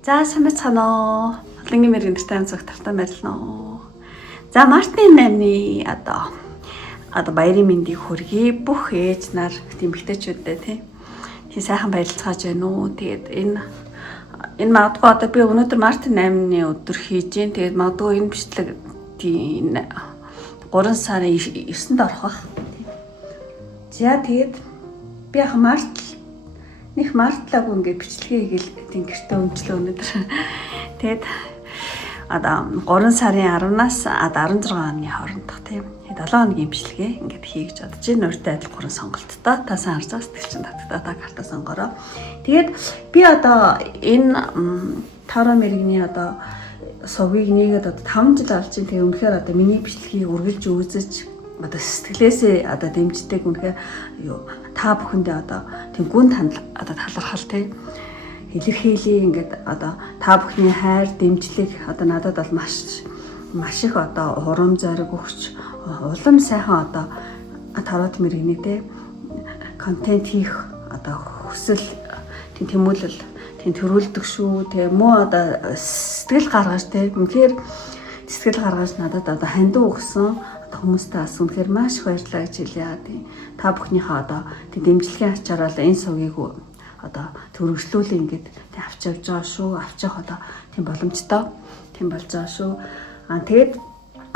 За сайн байцгаана уу? Холынгийн мэрэг нэртэй амцог тавтан байрлана уу? За Мартин 8-ны одоо баярын мэндийг хүргэе. Бүх ээж нар тэмэгтэйчүүдтэй тийм сайхан баярлцгааж байна уу? Тэгээд энэ магадгүй одоо би өнөөдөр Мартин 8-ны өдөр хийж гин. Тэгээд магадгүй энэ бичлэг тийм 3 сарын 9-нд орох бах. За тэгээд би яг нэг мартлаагүй ингээд бичлэгээ хийгээл тийм гэртээ өмчлөө өнөдөр. Тэгэд одоо 3 сарын 10-наас 16 оны хоорондох тийм 7 хоногийн бичлэгээ ингээд хийж бодож байна. Өөртөө адил 3 сонголттой. Та сайн харж байгаа сэтгэл чинь татдаг та карта сонгороо. Тэгээд би одоо энэ Таро мэрэгний одоо сувгийг нэгээд одоо 5 жил болж байна. Тэгээ үнэхээр одоо миний бичлэгийг үргэлж үзэж одоо сэтгэлээсээ одоо дэмждэг үнэхээр та бүхэндээ одоо тийм гүн одоо талархал тийм илэрхийлээ ингээд одоо та бүхний хайр дэмжлэг одоо надад бол маш их одоо урам зориг өгч улам сайхан одоо тарот мэрэгний тийм контент хийх одоо хүсэл тийм тэмүүлэл тийм төрүүлдэг шүү тийм муу одоо сэтгэл гаргаж тийм үнэхээр сэтгэл гаргаж надад одоо хандив өгсөн хүмүүстэй бас үнэхээр маш их баярлалаа гэж хэлье. Та бүхнийхээ одоо тийм дэмжлэгийн ачаараа энэ сувгийг одоо төрөвчлүүлээ ингээд тийм авч явж байгаа шүү. Авчих одоо тийм боломжтой тийм болж байгаа шүү.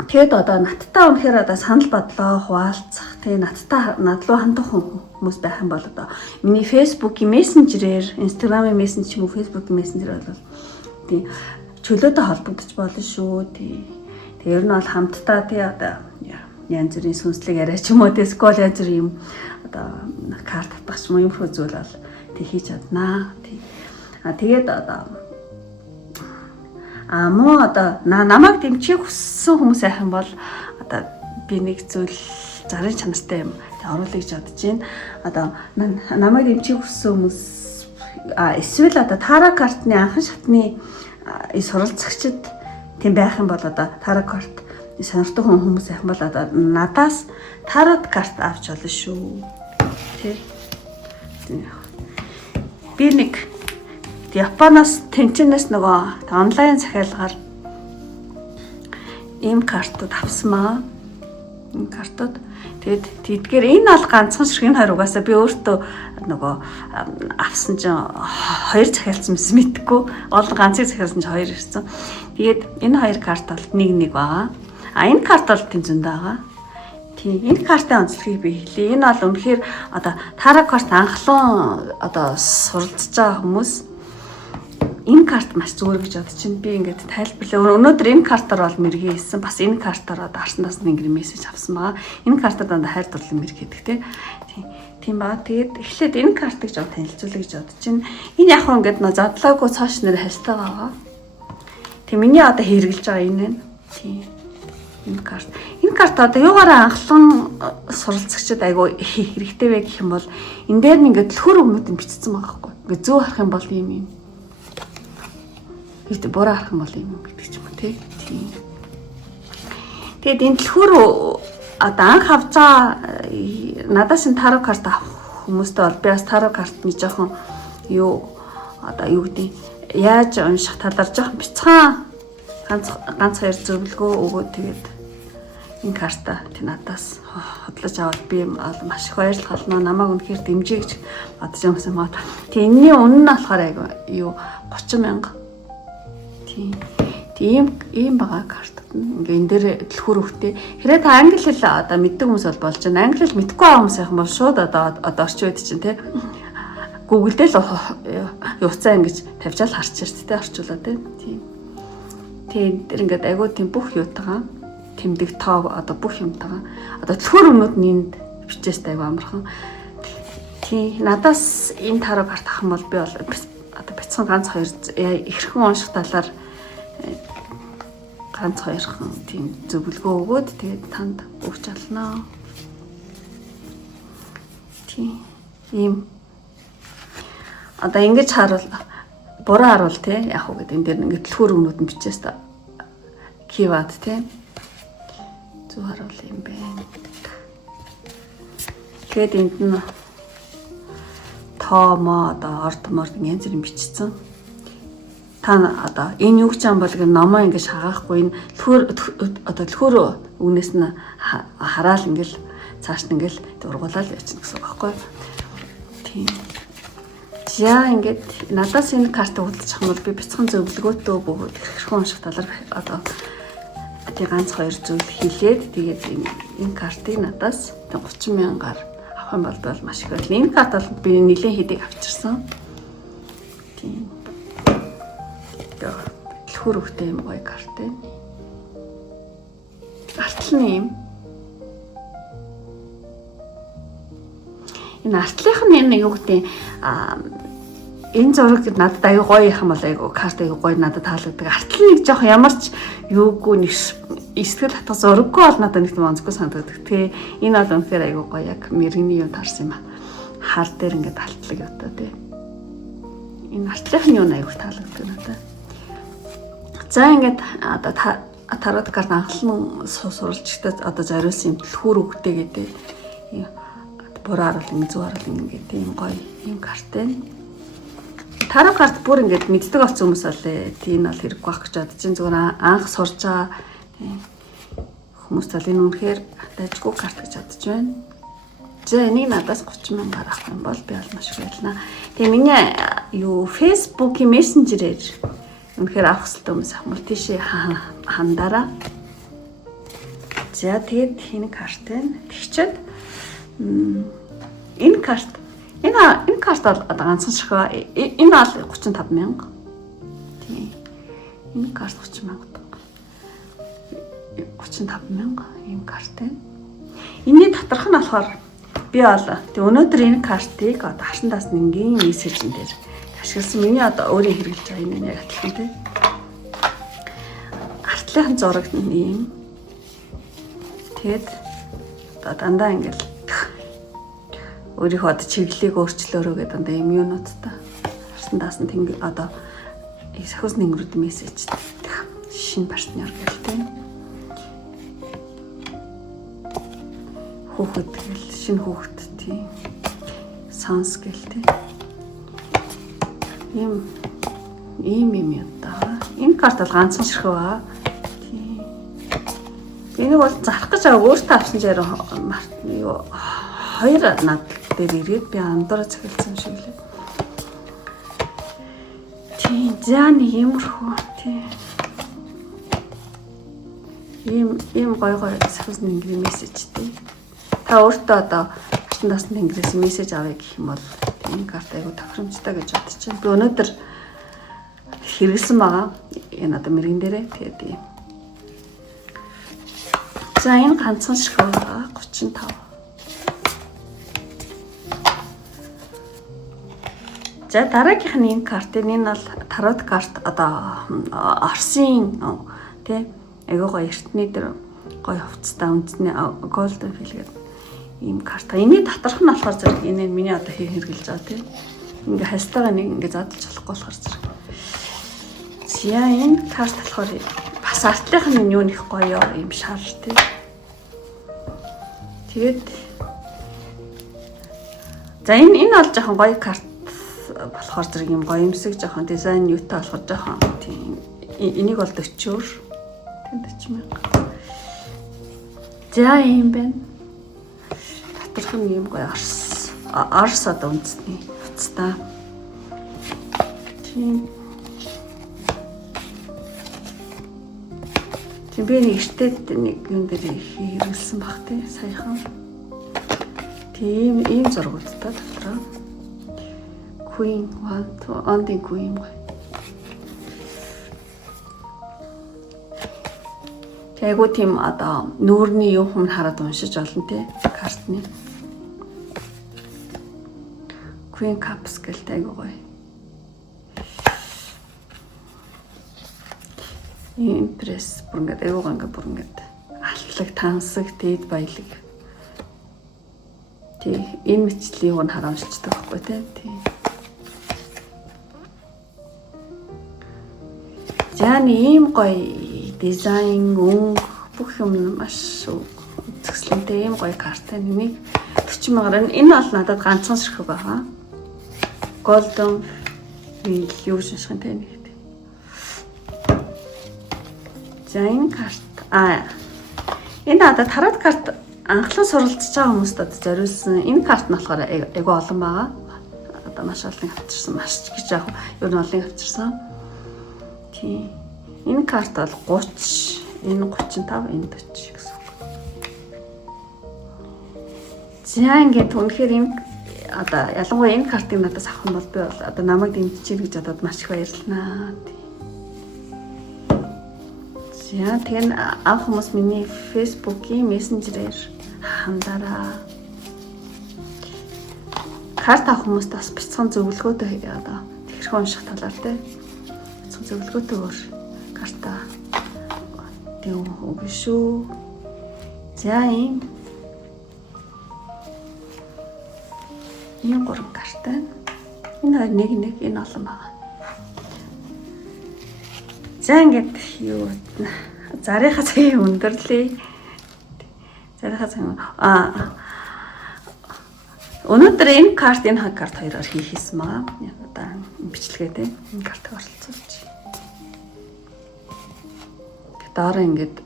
Тэгээд одоо надтай үнэхээр одоо санал бодлоо хуваалцах тийм надлуу хандах хүмүүс байх юм бол одоо миний Facebook-ийн мессенжерээр, Instagram-ийн мессенжер юм уу, Facebook-ийн мессенжер бол тийм чөлөөтэй холбогдож болно шүү. Тэгээ ер нь бол хамтдаа тий одоо янз бүрийн сүнслэг яриа ч юм уу тий скол янз бүрийн юм одоо карт татах ч юм уу юм хөө зүйл бол тий хийж чаднаа тий. Тэгээд одоо муу одоо намайг дэмжих хүссэн хүмүүс байх юм бол одоо би нэг зүйл зарын чанартай юм тий оруулъя гэж бодож байна. Одоо намайг дэмжих хүссэн хүмүүс эсвэл одоо таро картны анхан шатны суралцагчид тийм байх юм бол одоо таро карт сонирхтой хүмүүс байх юм бол одоо надаас тарот карт авч болно шүү. Тэ. Би нэг Японоос тэнцэнээс нөгөө онлайн захиалгаар ийм картууд авсан маа. Энэ картууд тэгэдгээр энэ бол ганцхан ширхгийн хоёр угаасаа би өөртөө нөгөө авсан чинь 2 захиалсан мэс мэдгүй. Олон ганцыг захиалсан чинь 2 ирсэн. Тэгээд энэ 2 карт бол нэг байгаа. Энэ карт бол тэнцэнд байгаа. Тийм энэ картын онцлогийг би хэлье. Энэ бол үнэхээр одоо таро карт анхлан одоо суралцж байгаа хүмүүс энэ карт маш зүгээр гэж бодож чинь би ингээд тайлбарлаа. Өнөөдөр энэ картаар бол мэргээ хийсэн. Бас энэ картаар одоо арснаас нэг ингэ мессеж авсан байгаа. Энэ картад дандаа хайр дурлал мэрэг гэдэг тийм баа. Тэгээд эхлээд энэ картыг жоо танилцуулъя гэж бодож чинь. Энэ яг хөө ингээд задлаагүй цааш нэр хальтаа байгаа. Тийм миний одоо хэрэгжилж байгаа энэ байна. Тийм энэ карт одоо юугаараа анхлан суралцагчид айгу хэрэгтэй вэ гэх юм бол энэ дээр нь ингээд төлхөр өмнөд нь бичсэн байгаа хгүй. Ингээд зөө харах юм бол ийм гэдэг буруу харах юм бол ийм гэдэг ч юм уу тийм. Тэгэд энэ төлхөр одоо анх авч байгаа надаас энэ таро карт авах хүмүүстэй бол би бас таро картны жоохон одоо юу гэдэг яаж унших талаар жоохон бяцхан ганц хоёр зөвлөгөө өгөөд тэгээд энэ карта тий надаас хотлож аваад би маш их баярлах болно. Намайг үнэхээр дэмжиж гэж бодож байгаа юм байна. Тий энэний үнэ нь болохоор 30,000. Тийм байгаа картууд нь ингээ энэ дээр төлхөр өгтэй. Хэрэг та англи хэл одоо мэддэг хүмүүс бол болж байна. Англи хэл мэдгүй байгаа хүмүүс юм бол шууд одоо орчин үед чинь тий Google дээр л явцаа ингэж тавьчаал харч шэрт тий орчуулаа тий. Тийм тэр ингээд айгуу тийм бүх юутайгаа тэмдэг тоо одоо бүх юмтайгаа одоо төлхөр өмнөд нэнд бичээстэй айгуу амархан. Тийм надаас энэ таро карт авах юм бол би бол одоо бяцхан ганц 2 ихэрхэн унших талаар ганц 2хан тийм зөвлөгөө өгөөд тэгээд танд өгч алнаа. Тийм ийм одоо ингэж харуул буруу харуул тий яг уу гэдэг энэ дээр ингээд төлхөр өмнөд нь бичээс та кивад тий зүг харуул юм байна. Тэгээд энд нь тоо мо одоо орд морд янз бүрийн бичсэн. та одоо энэ юу ч юм бол гэм номоо ингэж хагаахгүй энэ төлхөр үгнээс нь хараал ингээл цааш нь ингээл ургуулаад явчихна гэсэн үг байхгүй. Тийм. За ингээд надаас энэ карт үлдчих юм бол би бяцхан зөвлөгөөтөө бүгд хэрхэн унших талаар одоо тий ганц хоёр зүйл хэлээд тэгээд энэ картыг надаас 30,000-аар авах юм бол маш их байл. Энэ карт бол би нэлээд хэдийг авчирсан. Тийм. Төлхөр хөхтэй юм гоё карт байна. Артлын юм. Энэ артлынх нь юу гэдэг энэ зураг надад аюу гоё юм бол аюу карт аюу гоё надад таалагддаг. Артлын нэг жоох ямар ч юугүй нэг эсгэл хатгах зураггүй бол надад нэг юм онцгой санагддаг. Тэгээ энэ бол үнэхээр аюу гоё яг мэрэгний юм таарсан юм аа. Хар дээр ингээд алтлаг ятаа тий. Энэ артлынхны юу аюу таалагддаг надад. За ингээд одоо тарот карт анхлан суралцчдад одоо зориулсан юм төлхөр үгтэй гэдэг бураар бол ингэ зүгээр бол ингээд юм гоё юм карт байна. Тарот карт бүр ингээд мэддэг болсон хүмүүс бол тийм бол хэрэггүй байх гэж бодож чинь зүгээр анх сурж байгаа хүмүүс бол энэ үнэхээр дайггүй карт гэж бодож байна. За энийг надаас 30,000-аар авах юм бол би бол маш их байлнаа. Тэгээ миний юу Facebook-ийн мессенжерээр үнэхээр авах хэрэгтэй хүмүүс ахмал тийшээ хандаараа. За тэгээд энэ карт байна. Тэгчээд энэ карт бол одоо ганцхан ширхэг. Энэ бол 35,000. Тийм. Энэ карт 30,000. 35,000 ийм карт байна. Энийн доторх нь болохоор би бол тэг өнөөдөр энэ картыг одоо хашиндаас нингийн мессежэн дээр ашигласан. Миний одоо өөрийн хэрэглэж байгаа юм яг адилхан тий. Артлын зураг нь юм. Тэгэд одоо дандаа ингээл өөрийнхөө одоо чиглэлийг өөрчлөөрөө гэдэг дандаа юм юунуудтай. Хашиндаас нь тэнгэр одоо сахиус нэнгэрүүд мессеж шинэ партнер гэл тий. Хүүхэд гэл шинэ хүүхэд тий. Санс гэл тий. Ийм юм даа. Энэ карт бол ганцхан ширхэг ба. Тий. Энийг бол зарах гэж байгаа өөртөө авсан жаар юу хоёр над дээр ирээд би андуура цахилсан шиг лээ. Тий, за нэг юмрхүү тий. Ийм гой сахиус нэнгэрийн мессежтэй. Та өөртөө одоо хашиндаас нэнгэрээс мессеж авъя гэх юм бол энэ карт айгу тохиромжтой гэж бодож байна. Би өнөөдөр хэрэглэсэн байгаа. Энэ одоо мэрэгэн дээрээ тэгээд юм. За энэ ганцхан ширхэг байгаа 35. За дараагийнх нь энэ карт энэ бол тарот карт одоо Оросын тий айгуу гоё эртний дээр гоё хувцастай үндэсний голден фил гэдэг ийм карт. Эний доторх нь болохоор зэрэг энэ миний одоо хэрэглэж байгаа тий. Ингээ хастайгаа нэг ингээ задлж болохгүй болохоор зэрэг. За энэ карт болохоор бас артлынх нь юу нэх гоё юм шар тий. Тэгээд за энэ бол жоохон гоё карт болохоор зэрэг юм гоё юмсэг жоохон дизайн юутай болохоор жоохон тийм энийг бол 40-өөр тэнд 40,000. За юм байна. Доторх нь юм гоё Орос одоо үндэсний хувцастай. Тийм би нэг эртэд нэг юм дээр хэрэгэлсэн баг тий саяхан. Тийм ийм зургуудтай дотроо. Queen on the Queen. Тэгвэл тийм одоо нүүрний юу хүм хараад уншиж олно тий картны. Queen Cups гэлтэй айгуу гоё. Импресс бүр ингээд айгуугаа ингээд бүр ингээд алтлаг тансаг дээд баялаг. Тий энэ мэтчлийн юу харамжчдаг байхгүй тий. За ийм гоё дизайн өнгө бүх юм маш үзэсгэлэнтэй ийм гоё картай нэмийг 40,000-аар энэ бол надад ганцхан ширхэг байгаа. Golden юу шинжхэн тэ нэг. За энэ карт энэ одоо тарот карт анхлан суралцж байгаа хүмүүст одоо зориулсан энэ карт нь болохоор айгүй олон байгаа. Одоо маш олон авчирсан, маш гэж яг ер нь олон авчирсан. Тийм. Энэ карт бол 30, энэ 35, энэ 40 гэсэн үг. За ингээд үнэхээр энэ одоо ялангуяа энэ картыг надаас авах нь бол би бол одоо намайг дэмжиж гэж бодоод маш их баярлалаа. За тэгэн анх хүмүүс миний Facebook-ийн мессенжерээр хандаараа. Карт авах хүмүүст бас бяцхан зөвлөгөөтэй одоо тэрхүү унших талаар те. Бяцхан зөвлөгөөтэйгээр карта тийм үгүй шүү. За ийм 3 карт байна. Энэ нэг энэ олон байгаа. За ингээд юу зарийнхаа цагийн өндөрлөе. Зарийнхаа цагийн өнөөдөр энэ карт хоёроор хийсэн байгаа. Одоо бичлэгээ энэ картыг оролцуулж. Дараа ингээд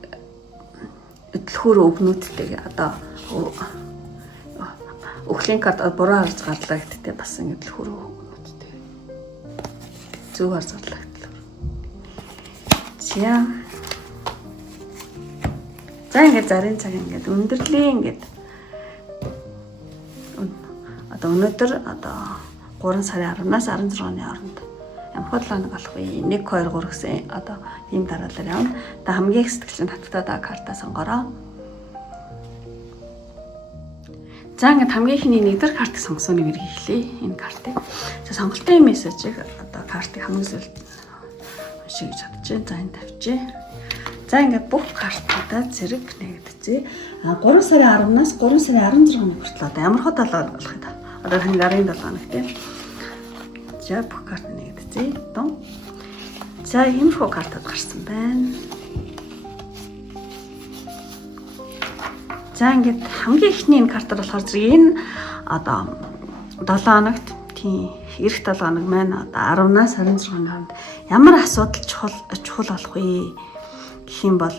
өдлөхөр өвгнүүдтэй одоо өхлийн карт буруу харж гарлаа гэдэгтэй бас ингээд өдлөхөр өвгнүүдтэй. Зөв харж гарлаа. За ингээд зарын цаг ингээд өндөрлөө ингээд одоо өнөөдөр одоо 3 сарын 10-наас 16-ны хооронд ямар планыг олох вэ? 1 2 3 гэсэн одоо ийм дараалал явна. Одоо хамгийн их сэтгэлд татагдаад карта сонгороо. За ингээд хамгийн ихний нэгдүгээр картыг сонгосны мэрэг эхлэе. Энэ картыг. За сонголтын мессежийг одоо картыг хамгийн зөв уншиж чадчихжээ. За энэ тавьчих. За ингээд бүх картуудаа зэрэг нэгдэцээ. 3 сарын 10-наас 3 сарын 16-ны хүртэл одоо ямар хоолой болох вэ? Одоо таны гарын 7 хоног тийм. За бүх карт нэгдэцээ. Дон. За иймэрхүү картууд гарсан байна. За ингээд хамгийн ихний энэ картаар болохоор зэрэг энэ одоо 7 хоногт тийм эх 7 хоног маань одоо 10-наас 26-ны хооронд ямар асуудал чухал болох вэ гэх юм бол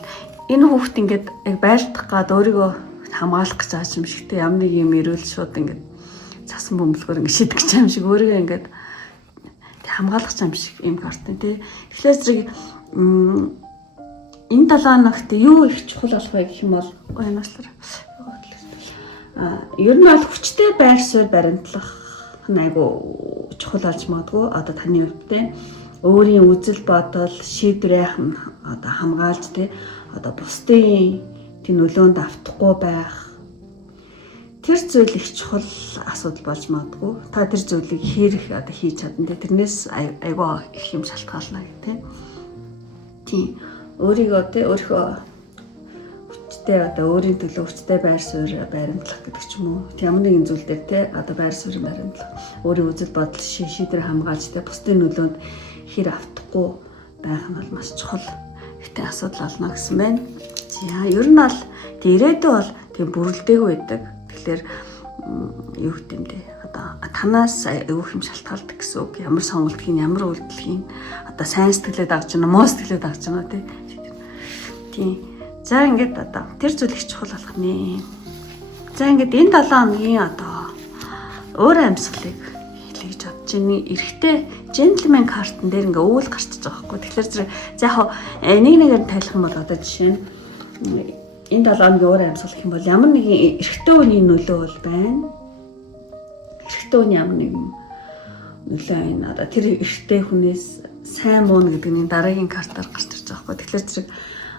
энэ хүүхд ингээд яг байлдах гад өөрийгөө хамгаалах гэж байгаа юм шиг те ямар нэг юм ирүүл шууд ингээд цасан бөмбөлгөөр ингээд шидэх гэж юм шиг өөрийгөө ингээд хамгаалах юм шиг юм карт те. Тэгэхээр зэрэг энэ 7 хоногт юу их чухал болох вэ гэх юм бол гойнослоо. Ер нь бол хүчтэй байр суурь баримтлах айгу чухал болж магадгүй одоо таны хувьд те өөрийн үзэл бодол шийдвэр одоо хамгаалж те одоо бусдын тийм нөлөөнд автахгүй байх тэр зүйл их чухал асуудал болж магадгүй та тэр зүйлийг хийх одоо хийж чадна те тэрнээс айгу их юм шалтгаална гэх тийм өөрийгөө те өөрийнхөө хүчтэй одоо өөрийн төлөө хүчтэй байр суурь баримтлах гэдэг ч юм уу ямар нэгэн зүйл дээр те одоо байр суурь баримтлах өөрийн үзэл бодол шийдвэр хамгаалж те бусдын нөлөөнд хэр автахгүй байх нь бол маш чухал ихтэй асуудал болно гэсэн байна. За ер нь бол ирээдүй бол тийм бүрэлдэхүй байдаг. Тэгэхээр юу гэдэг юм бэ? Одоо танаас юу юм шалтгаалдаг гэсэн үг. Ямар сонголт хийн, ямар үйлдэл хийн. Одоо сайн сэтгэлээ дагж байна, муу сэтгэлээ дагж байна тийм. За ингээд одоо тэр зүйл их чухал болох нэ. За ингээд энэ 7 хоногийн одоо өөр амьсгалыг хэлж бодож байна. Эрэхтэй gentleman картн дээр ингээ өвөл гарчиж байгаа байхгүй. Тэгэхээр зэрэг за яг нэгээр тайлах юм бол одоо жишээ нь энэ 7 хоногийн өөр амьсгал гэх юм бол ямар нэгэн эрэхтэй хүний нөлөө бол байна. Эрэхтэй хүний ямар нэгэн нөлөө байна. Одоо тэр эрэхтэй хүнээс сайн муу гэдэг нь дараагийн картаар гарч ирж байгаа байхгүй. Тэгэхээр зэрэг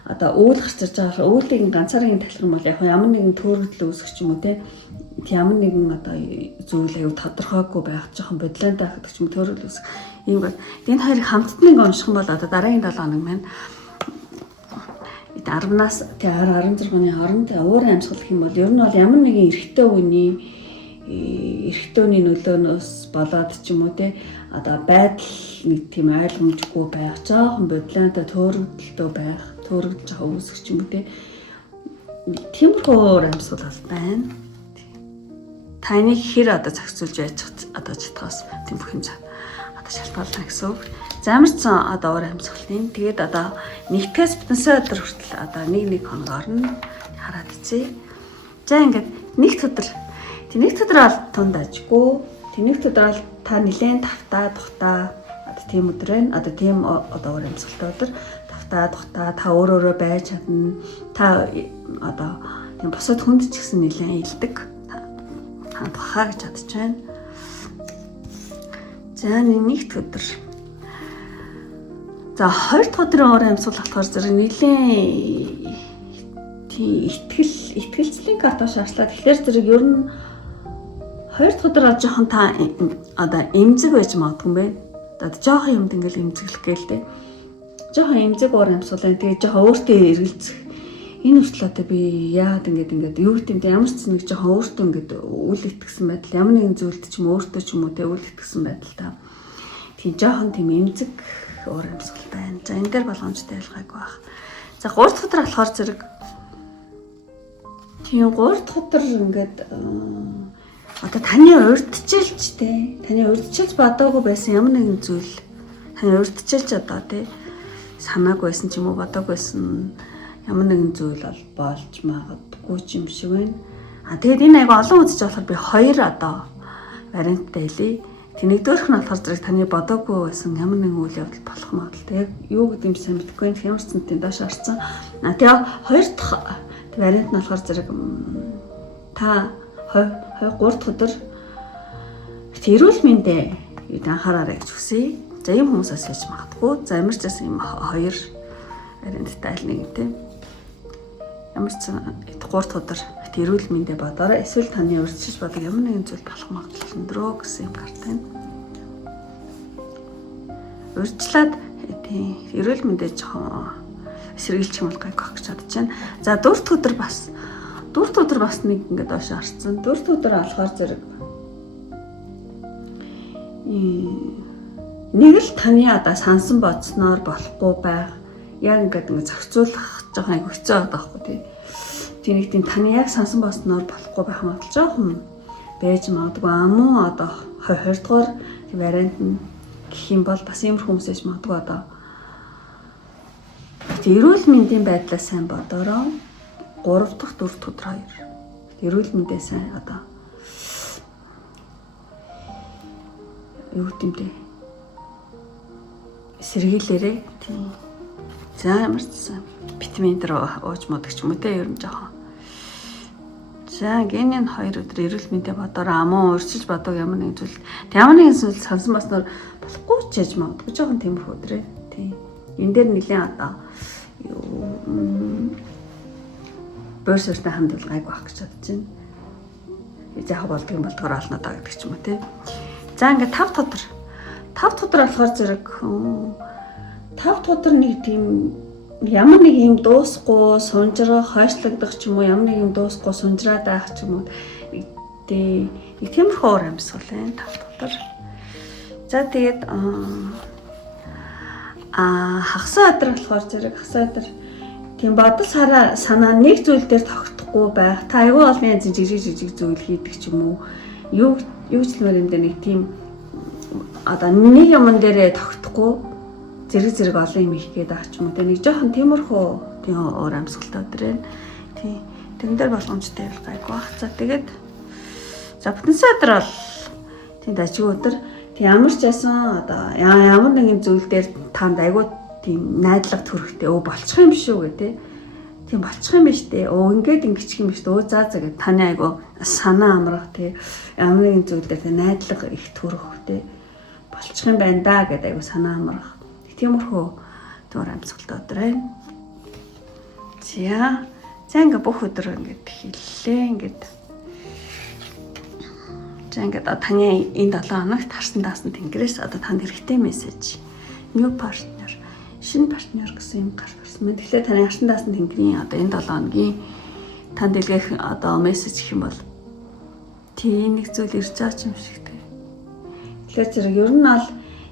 одоо өвөл гарч ирж байгаа өвлийн ганцаараа тайлах юм бол яг ямар нэгэн төөрөгдөл үүсгэх юм уу те ямар нэгэн одоо зүйл аюу тодорхойгүй байх жоохон бодлонтой байх ч юм төөрөл үс ийм бол энэ хоёрыг хамтдаа ингээ унших юм бол одоо дараагийн 7 хоног маань 10-наас 16-ны хооронд уур амьсгал гэх юм бол ер нь бол ямар нэгэн эрэгтэй хүний нөлөөнөөс болоод ч юм уу те одоо байдал нэг тийм ойлгомжгүй байх жоохон бодлонтой төөрөгдөлтөө байх төөрөгдөж байгаа үүсгэх ч юм уу те тиймэрхүү уур амьсгал бол байна. Таны хэр одоо зохицуулж яаж одоо чадхаас тийм бүх юм одоо шалтгаална гэсэн үг. Замарсан одоо уур амьсгалын тэгээд одоо нэгтгэс бүтэнсээ өдөр хүртэл одоо нэг хоногоор нь хараад ицээ. За ингээд нэг өдөр бол тунд ажгүй. Нэг өдөр бол та нилээн тавтаа тухтаа одоо тийм өдөр байна. Одоо тийм одоо уур амьсгалтай өдөр тавтаа тухтаа та өөрөө байж чадна. Та одоо тийм босод хүнд ч гэсэн нилээн илдэг. Хаа гэж бодож байна. За нэгд өдөр. За 2 дахь өдрийн уур амьсгал болохоор зэрэг нэлээд итгэлцлийн карта шаардлага. Тэгэхээр зэрэг ер нь 2 дахь өдөр жоохон та одоо эмзэг байж магадгүй юм байна. Одоо жоохон юмд ингээл эмзэглэх гээл дээ. Жоохон эмзэг уур амьсгал байна. Тэгээ жоохон өөртөө эргэлзэх. Энэ хүртэл одоо би яагаад ингээд юу гэдэг юм ямар ч нэг жоохон өөртөө ингээд үл итгэсэн байдал ямар нэгэн зүйлд ч юм өөртөө ч юм уу тэ үл итгэсэн байдал та. Тийм жоохон тийм эмзэг уур амьсгал байна. За энэ дээр болгоомжтой ялгаагүй байх. За 3 дахь өдөр болохоор зэрэг тийм 3 дахь өдөр ингээд одоо таны урдчилж тэ таны урдчилж бодоогүй байсан ямар нэгэн зүйл таны урдчилж одоо тэ санаагүй байсан ч юм уу бодоогүй байсан ямар нэгэн зүйл болж магадгүй ч юм шиг байна. Тэгээд энэ айгу олон үзэж болохоор би 2 одоо варианттай хэлье. Нэгдүгээрх нь болохоор зэрэг таны бодоогүй байсан ямар нэгэн үйл явдал болох магадaltaй. Яг юу гэдэг юм сайн мэдэхгүй байх ямар ч зэнтэй доош орсон. Тэгээд 2 дахь вариант нь болохоор зэрэг та 3 дахь өдөр эрүүл мэндэ анхаараарай гэж хүсье. За ийм хүмүүсээс хэлж магадгүй. За ямар ч гэсэн ийм 2 варианттай аль нэг тийм. Ямар ч 3 дахь өдөр эрүүл мэндэ бодоорой. Эсвэл таны урьдчилж бодог ямар нэгэн зүйл болох магадлал өндрөө гэсэн юм карт байна. Урьдчилаад тийм эрүүл мэндэ жоохон сэргийлчих юм бол гайгүй гэж бодож байна. За 4 дахь өдөр бас нэг ингээд доош орсон. 4 дахь өдөр болохоор зэрэг нэг л таны одоо сансан бодсноор болохгүй байх. Яг ингээд зохицуулах жоохон айгүй хэцүү байдаг байхгүй тийм. Тийм нэг тийм таны яг сансан босноор болохгүй байх магадлал жоохон байж магадгүй. Амуу одоо 20 дугаар вариант нь гэх юм бол бас иймэрхүү хүмүүс байж магадгүй одоо. Эрүүл мэндийн байдлаа сайн бодороо 3 дахь 4 дахь өдөр 2. Эрүүл мэндээ сайн одоо юу гэмтэй сэргийлээрээ тийм. За ямар ч сайн витамин дээр ууж модог ч юм уу те ер нь жоохон. За гинийн 2 өдөр эрүүл мэндэ бодороо амуу урьдчилж бодог ямар нэгэн зүйл. Ямар нэгэн зүйл сансан баснаар болохгүй ч яж магадгүй жоохон тиймэрхүү өдрөө тий. Энэ дээр нэлээд одоо юу бөөсөртэй хандвал гайг байх гэж бодож байна. Яг болдго юм болдгоор олно даа гэдэг ч юм уу тий. За ингээд 5 дахь өдөр. 5 дахь өдөр болохоор зэрэг 5 дахь өдөр нэг тийм ямар нэг юм дуусахгүй сунжраа хойшлогдох ч юм уу ямар нэг юм дуусахгүй сунжраад байх ч юм уу нэг тиймэрхүү уур амьсгал байна 5 дахь өдөр. За тэгээд хагас өдөр болохоор зэрэг хагас өдөр тийм бодол санаа нэг зүйл дээр тогтохгүй байх. Та айгүй олон янз жижиг зүйл хийдэг ч юм уу. Юу ч нэр юм дээр нэг тийм одоо нэг юм дээрээ тогтохгүй зэрэг олон юм их гээд байгаа ч юм уу. Нэг жоохон тиймэрхүү тийм уур амьсгалтай өдөр байна. Тийм. Тэрэн дээр болгоомжтой явах гайгүй бах. За тэгээд за бүтэнсэ өдөр бол тийм дажиг өдөр. Тийм ямар ч байсан одоо ямар нэгэн зүйл дээр танд айгүй тийм найдлага төрөхтэй болчих юм шүү гэдэг. Тийм болчих юм биш үү? Ингээд ингэчих юм биш үү? За гэдэг таны айгүй санаа амрах тий ямар нэгэн зүйл дээр тий найдлага их төрөхтэй болчих юм байна да гэдэг айгүй санаа амрах. Тиймэрхүү уур амьсгалтай өдөр байна. За ингээд бүх өдөр ингээд хэллээ ингээд. За ингээд таны энэ 7 хоногт харсан даасан тэнгэрээс одоо танд хэрэгтэй мессеж. New partner, шинэ партнер гэсэн юм гарч ирсэн байна. Тэгэхээр таны харсан даасан тэнгэрийн одоо энэ 7 хоногийн танд илгээх одоо мессеж гэх юм бол тийм нэг зүйл ирж байгаа юм шиг тий. Тэгэхээр зэрэг ер нь бол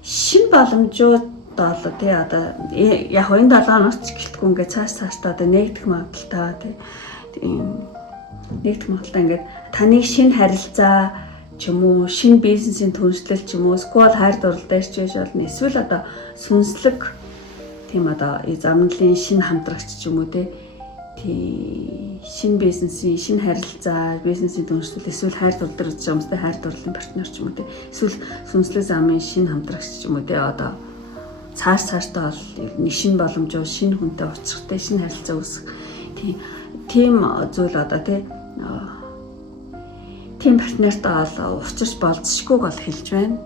шинэ боломжууд одоо тий одоо яг энэ 7 хоногт ч гэлтгүй ингээд цааш та одоо нэгдэх магадaltaй тий нэгдэх магадaltaй ингээд таны шинэ харилцаа ч юм уу шинэ бизнесийн түншлэл ч юм уу сквал хайр дурлал дээр ч байж болно. Эсвэл одоо сүнслэг тийм одоо замналын шинэ хамтрагч ч юм уу тий шинэ бизнесийн шинэ харилцаа, бизнесийн түншлэл эсвэл хайр дурлал дээр үзэж юмстай хайр дурлалын партнер ч юм уу тий эсвэл сүнслэг замын шинэ хамтрагч ч юм уу тий одоо цаашдаа бол нэг шинэ боломжууд, шинэ хүнтэй уулзахтай, шинэ харилцаа үүсэх тийм зүйл одоо тийм партнертай бол уулзч болцсохгүй бол хэлж байна.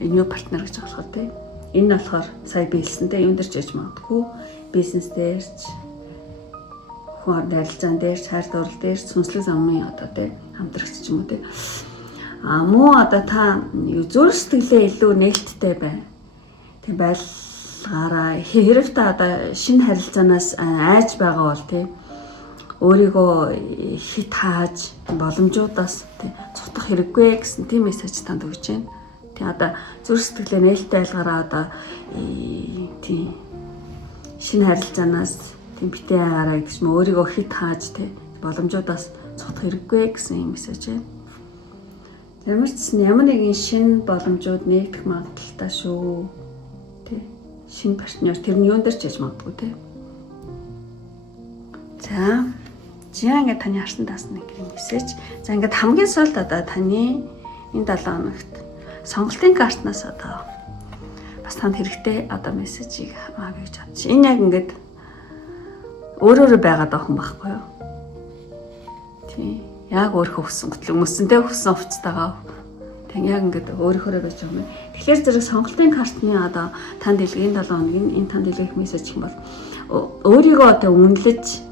Энэ юу партнер гэж болохоор тийм. Энэ нь болохоор сая биелсэнтэй юм дээр ч яж магадгүй. Бизнес дээр ч хүн харилцаан дээр ч хайр дурлал дээр сүнслэг замын одоо тийм хамтрагч ч юм уу тийм. Муу одоо та зүрх сэтгэлээ илүү нээлттэй байна. Тийм байлгаараа хэрэг та одоо шинэ харилцаанаас айж байгаа бол тийм өөрийгөө хит хааж боломжуудаас цутгах хэрэггүй гэсэн тийм мессеж танд өгч байна. Тийм одоо зүрх сэтгэлээ нээлттэй байлгаараа одоо тийм шинэ харилцаанаас тийм битээ гараа гэж мө өөрийгөө хит хааж тийм боломжуудаас цутгах хэрэггүй гэсэн юм мессеж байна. Ямар ч ямар нэгэн шинэ боломжууд нэгдэх магадaltaй шүү. Тийм шинэ партнер тэр нь юун дээр ч яж магадгүй тийм. За ингээд таны харсан даасны гэрийн мессеж. За ингээд хамгийн сүүлд одоо таны энэ 7 хоногт сонголтын картнаас одоо бас танд хэрэгтэй одоо мессежийг авъя гэж бодчих. Энэ яг ингээд өөрөөрөө байгаад байгаа хүн байхгүй юу? Тийм. Яг өөрийнхөө хүссэн готлог мөсөнтэй хүссэн хувцастайгаа. Тэг яг ингээд өөрийнхөө байж байгаа юм. Тэгэхээр зэрэг сонголтын картны одоо танд дэлгэхийн 7 хоногийн энэ танд дэлгэх мессеж юм бол өөрийгөө одоо үнэлж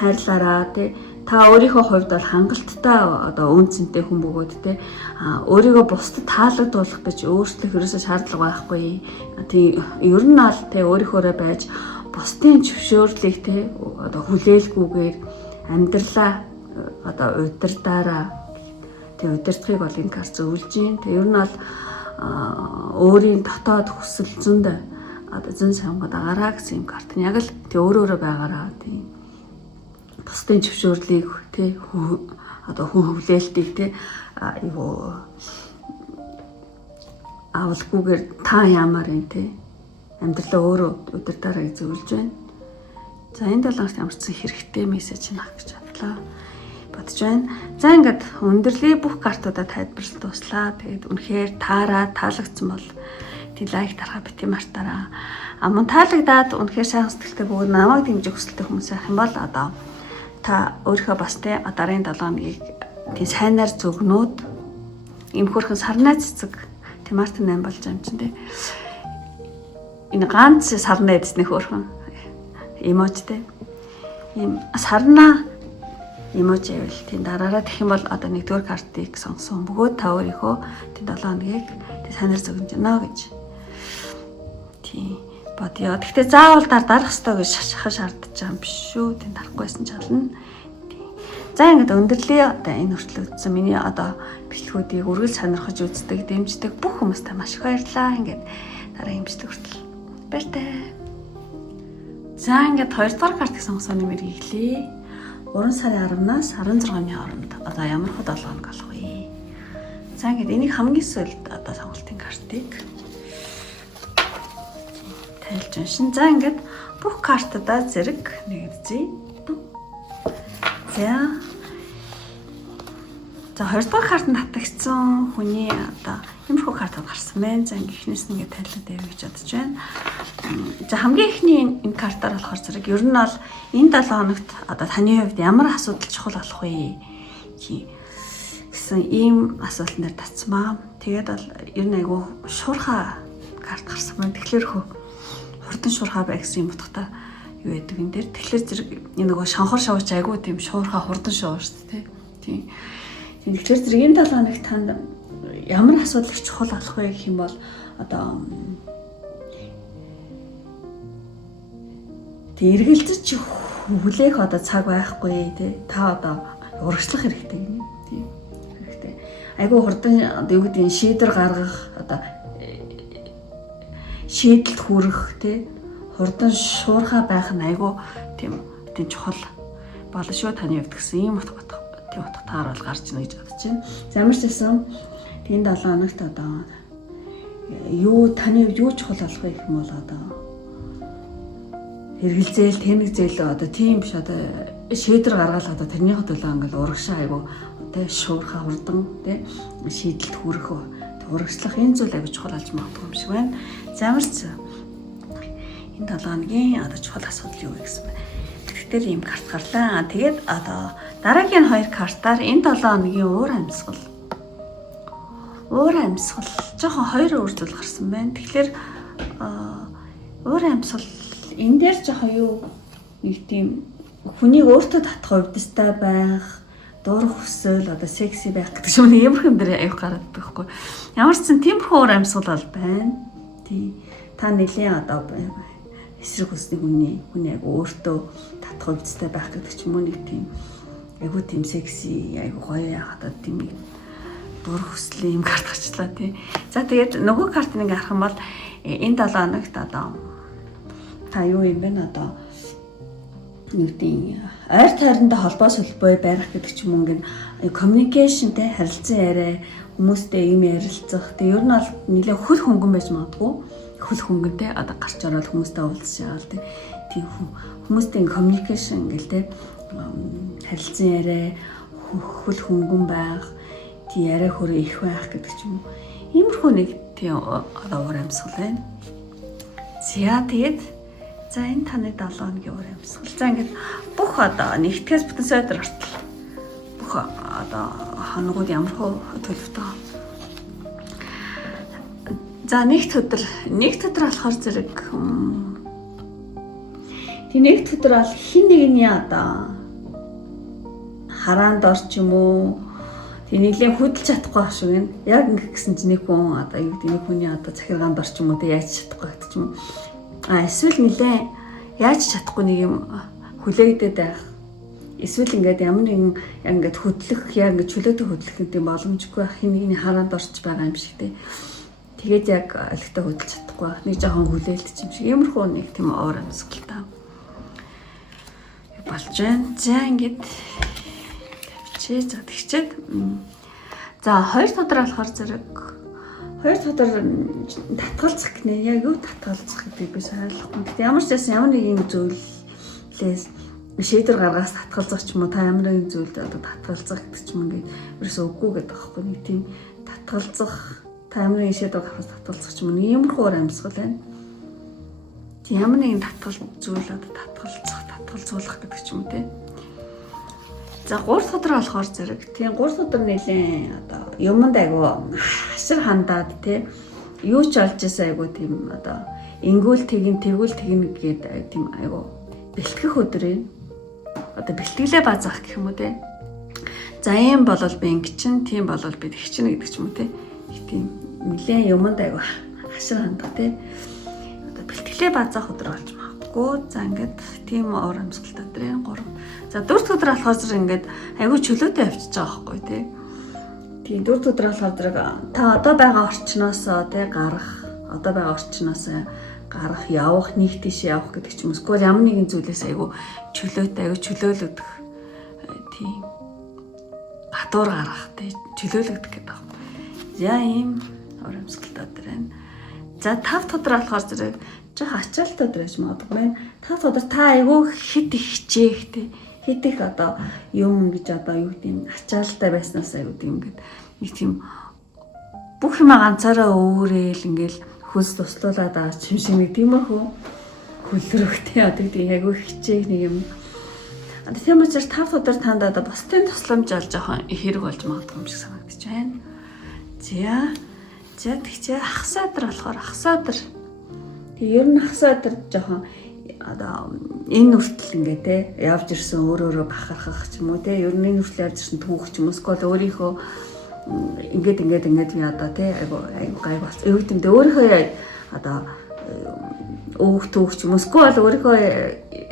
хайрлаараа тий та өөрийнхөө хувьд бол хангалттай одоо үнцэнтэй хүн бөгөөд тий өөрийгөө бусдад таалагдуулах гэж өөрчлөх ерөөсөө шаардлага байхгүй. Тий ер нь аль тий өөрийнхөөрөө байж бусдын зөвшөөрлийг тий одоо хүлээлгүйгээр амьдралаа одоо удирдаараа тий удирдахыг бол энэ карт зөвлөж байна. Тий ер нь аль өөрийн дотоод хүсэл зөнд одоо зэн сонгоод агаараа гэсэн юм карт нь яг л тий өөрөөрөө байгаараа тий бусдын зөвшөөрлийг тий одоо хүн хөвлөлтийг тий юу авалгүйгээр та ямар юм тий амьдралаа өөрөө удирдаараа гэж зөвлөж байна. За энэ 7 хоногт ямарчсан хэрэгтэй мессеж нах гэж бодож байна. За ингээд өндөрлөлийн бүх картуудаа тайлбарлалт дуслаа. Тэгээд үнэхээр таалагдсан бол тий лайк дарахаа бити мартаараа. Мөн таалагдаад үнэхээр сайн сэтгэлтэй бөгөөд намайг дэмжих хүсэлтэй хүмүүс байх юм бол одоо та өөрийнхөө бас те дараагийн 7 хоногийг тийм сайнаар зөвгнүүд им хөрхэн сарнаа цэцэг тийм Мартин 8 болж юм чинь те энэ ганц сарнаа эзний хөрхэн эможтэй им сарнаа эможи байвал тийм дараараа тэгэх юм бол одоо нэгдүгээр картыг сонгосон бөгөөд та өөрийнхөө тийм 7 хоногийг тийм сайнаар зөвгнөж байна гэж тийм бодё. Гэхдээ заавал дарах ёстой гэж шашхаа шаардаж байгаа юм биш шүү. Тэнд дарахгүйсэн ч болно. За ингээд өндөрлөө одоо энэ хүртлэгдсэн миний одоо бичлэгүүдийг үргэлж сонирхож үздэг, дэмждэг бүх хүмүүстээ маш их баярлалаа. Ингээд дараагийн бичлэг хүртэл баяртай. За ингээд 2 дугаар картыг сонгосон нэмэр хийлээ. 3 сарын 10-наас 16-ны хооронд одоо ямар хөө 7 хоног болох вэ? За ингээд энийг хамгийн сүүлд одоо сонголтын картыг тайлж уншин. За ингээд бүх картуудаа зэрэг нэгдзээ. За 2 дугаар картанд татагдсан хүний одоо юмшгүй картууд гарсан байна. За ихнээс нь ингээд тайлбар дээр гэж бодож байна. За хамгийн ихний энэ картаар болохоор зэрэг ер нь бол энэ 7 хоногт одоо таны хувьд ямар асуудал чухал болох вэ гэсэн ийм асуултан дээр татсмаа. Тэгээд бол ер нь айгүй шуурхаа карт гарсан байна. Тэгэхээр хурдан шуурхаа бай гэсэн юм утгатай юу гэдэг энэ дээр. Тэгэхээр зэрэг энэ нөгөө шанхар шавууч айгүй тийм шуурхаа хурдан шуур шүү дээ. Тийм. Тэгэхээр зэрэг энэ 7 хоногт танд ямар асуудал их чухал болох вэ гэх юм бол одоо тэг эргэлзэж хүлээх одоо цаг байхгүй тий та одоо урагшлах хэрэгтэй гинэ тий хэрэгтэй айгүй хурдан одоо юу гэдэг нь шийдвэр гаргах одоо шийдэлд хүрэх тий хурдан шуурхаа байх нь айгүй тийм чухал болно шүү таны хувьд гэсэн ийм утгаар бол гарч ийнэ гэж бодож байна. За ямар ч байсан тийм 7 хоногт одоо таны юу чухал болох вэ гэх юм бол одоо хэрэгэлзээл тэнэгзээл одоо тийм биш одоо шийдвэр гаргаад одоо тэрнийхээ төлөө ингээл урагшаа айгу тэ шуурхаа хурдан тэ шийдэлд хүрэх урагшлах энэ зүйл айгу чухал болж магадгүй юм шиг байна. За ямарч энэ 7 хоногийн одоо чухал асуудал юу вэ гэсэн бэ? Тэгэхээр ийм карт гарлаа. Тэгээд одоо дараагийн 2 картаар энэ 7 хоногийн уур амьсгал жоохон 2 үржил гарсан байна. Тэгэхээр уур амьсгал энэ дээр жоохон юу нэг тийм хүнийг өөртөө татах хувьдастай байх, дурах хүсэл, одоо секси байх гэдэг юм нэг юмрх юм дээр аяг гараад байхгүй. Ямар ч зэн тиймэрхүү уур амьсгал бол байна. Тий. Та нэлийн одоо эсрэг хүсний хүний аяг өөртөө татах хувьдастай байх гэдэг ч юм уу нэг тийм айгуу тийм секси, айгуу гоё яагаад тийм дур хүслийн юм карт гарчлаа тий. За тэгээд нөгөө карт нэг харах юм бол энэ 7 хоногт одоо та юу юм бэ одоо нэгдийн ойр тойрондоо холбоо солбоо барих гэдэг ч юм уу ингээд communicationтэй харилцан яриа хүмүүстэй юм ярилцах. Тэгээ ер нь бол нэлээ хөл хөнгөн байж магадгүй. Хөл хөнгөнтэй одоо гарч ороод хүмүүстэй уулзшаал тийм хүмүүстэй communication ингээл те харилцан яриа хөл хөнгөн байх, тий яриа хөрөө их байх гэдэг ч юм уу. Иймэрхүү нэг тийм одоо уур амьсгал байна. За тэгээд за энэ таны 7 хоногийн уур амьсгал. За ингээд бүх одоо нэгтгэс бүтэн сойдор артал. Бүх одоо хоногуд ямар хөө төлөвтэй. За нэгт өдөр болохоор зэрэг тийм нэгт өдөр бол хин нэгний одоо хараанд орч юм уу тийм нэлийн хөдөлж чадахгүй ах шиг байна. Яг ингэх гэсэн чинь нэг хүн одоо юу гэдэг нэг хүний одоо захиргаанд орч юм уу тэ яаж чадахгүй гэдэг ч юм. Эсвэл нэлээ яаж чадахгүй нэг юм хүлээгдээд байх. Эсвэл ингээд ямар нэгэн яг ингээд хөдлөх яг ингээд чөлөөтэй хөдлөх гэдэг боломжгүй байх хин нэгний хараанд орч байгаа юм шиг тэ. Тэгээд яг олигтой хөдлөж чадахгүй байх. Нэг жоохон хүлээлт юм шиг. Иймэрхүү нэг тийм уур амьсгал та. Болж байна. За ингээд тэгчээд за 2 өдөр болохоор зэрэг 2 өдөр татгалзах гэнэ. Яг юу татгалзах гэдгийг би ойлгохгүй. Гэтэ ямар ч байсан ямар нэгэн зүйлээс шийдвэр гаргаас татгалзах ч юм уу та ямар нэгэн зүйлд одоо татгалзах гэдэг ч юм ингээд ерөөсөө үгүй гэдэг байхгүй нэг тийм татгалзах та ямар нэгэн шийдвэр гаргаас татгалзах ч юм уу иймэрхүү уур амьсгал байна. Тийм ямар нэгэн татгал зүйл одоо татгалзуулах гэдэг ч юм уу тийм. За 3 өдөр болохоор зэрэг тийм 3 өдөр нэлээ одоо юмд айгу хашир хандаад тий юу ч олж ийсэн айгу тийм одоо ингүүл тэгвэл тэгнэ гэдэг тийм айгу бэлтгэх өдөр юм. Одоо бэлтгэлээ базаах гэх юм уу тий. За ийм болол би ингэ чин тийм болол би тэг чинь гэдэг ч юм уу тий. Тийм нэлээ юмд айгу хашир хандах тий. Одоо бэлтгэлээ базаах өдөр болж магадгүй. За ингээд тийм уур амьсгалтай өдрийн 3. За 4 өдөр болохоор зэрэг ингээд айгүй чөлөөтэй авчиж байгаа байхгүй тий. Тийм 4 өдөр болохоор зэрэг та одоо байгаа орчноосоо тий гарах, явах, нэг тийш явах гэдэг ч юм уу. Эсвэл ямар нэгэн зүйлээс айгүй чөлөөлөгдөх тийм гадуур гарах тий чөлөөлөгдөх гэдэг байна. За ийм уур амьсгалтай өдөр байна. За 5 өдөр болохоор зэрэг жоох ачаалттай өдөр гэж магадгүй байна. 5 өдөр та айгүй хэд их хичээх тий хэд их одоо юм гэж одоо юу гэдэм ачаалттай байснаас айгүй тийм ингээд нэг тийм бүх юм ганцаараа өөрөөл ингээл хөлс туслуулаад байгаа юм шиг нэг тиймэрхүү хөлрөгтэй одоо тийм айгүй хичээх нэг юм. Одоо тийм учраас 5 өдөр танд одоо бусдын тусламж олж жоохон хэрэг болж магадгүй юм шиг санагдаж байна. За тэгчээ хагас өдөр болохоор хагас өдөр. Тэг ер нь хагас өдөр жоохон одоо энэ үртэл ингээ те явж ирсэн өөрөө бахархах ч юм уу те ер нь энэ үртэл явж ирсэн түүх ч юм уу эсвэл өөрийнхөө ингээд би одоо те айгу гай болсон. Юу гэдэг нь өөрийнхөө одоо түүх ч юм уу эсвэл өөрийнхөө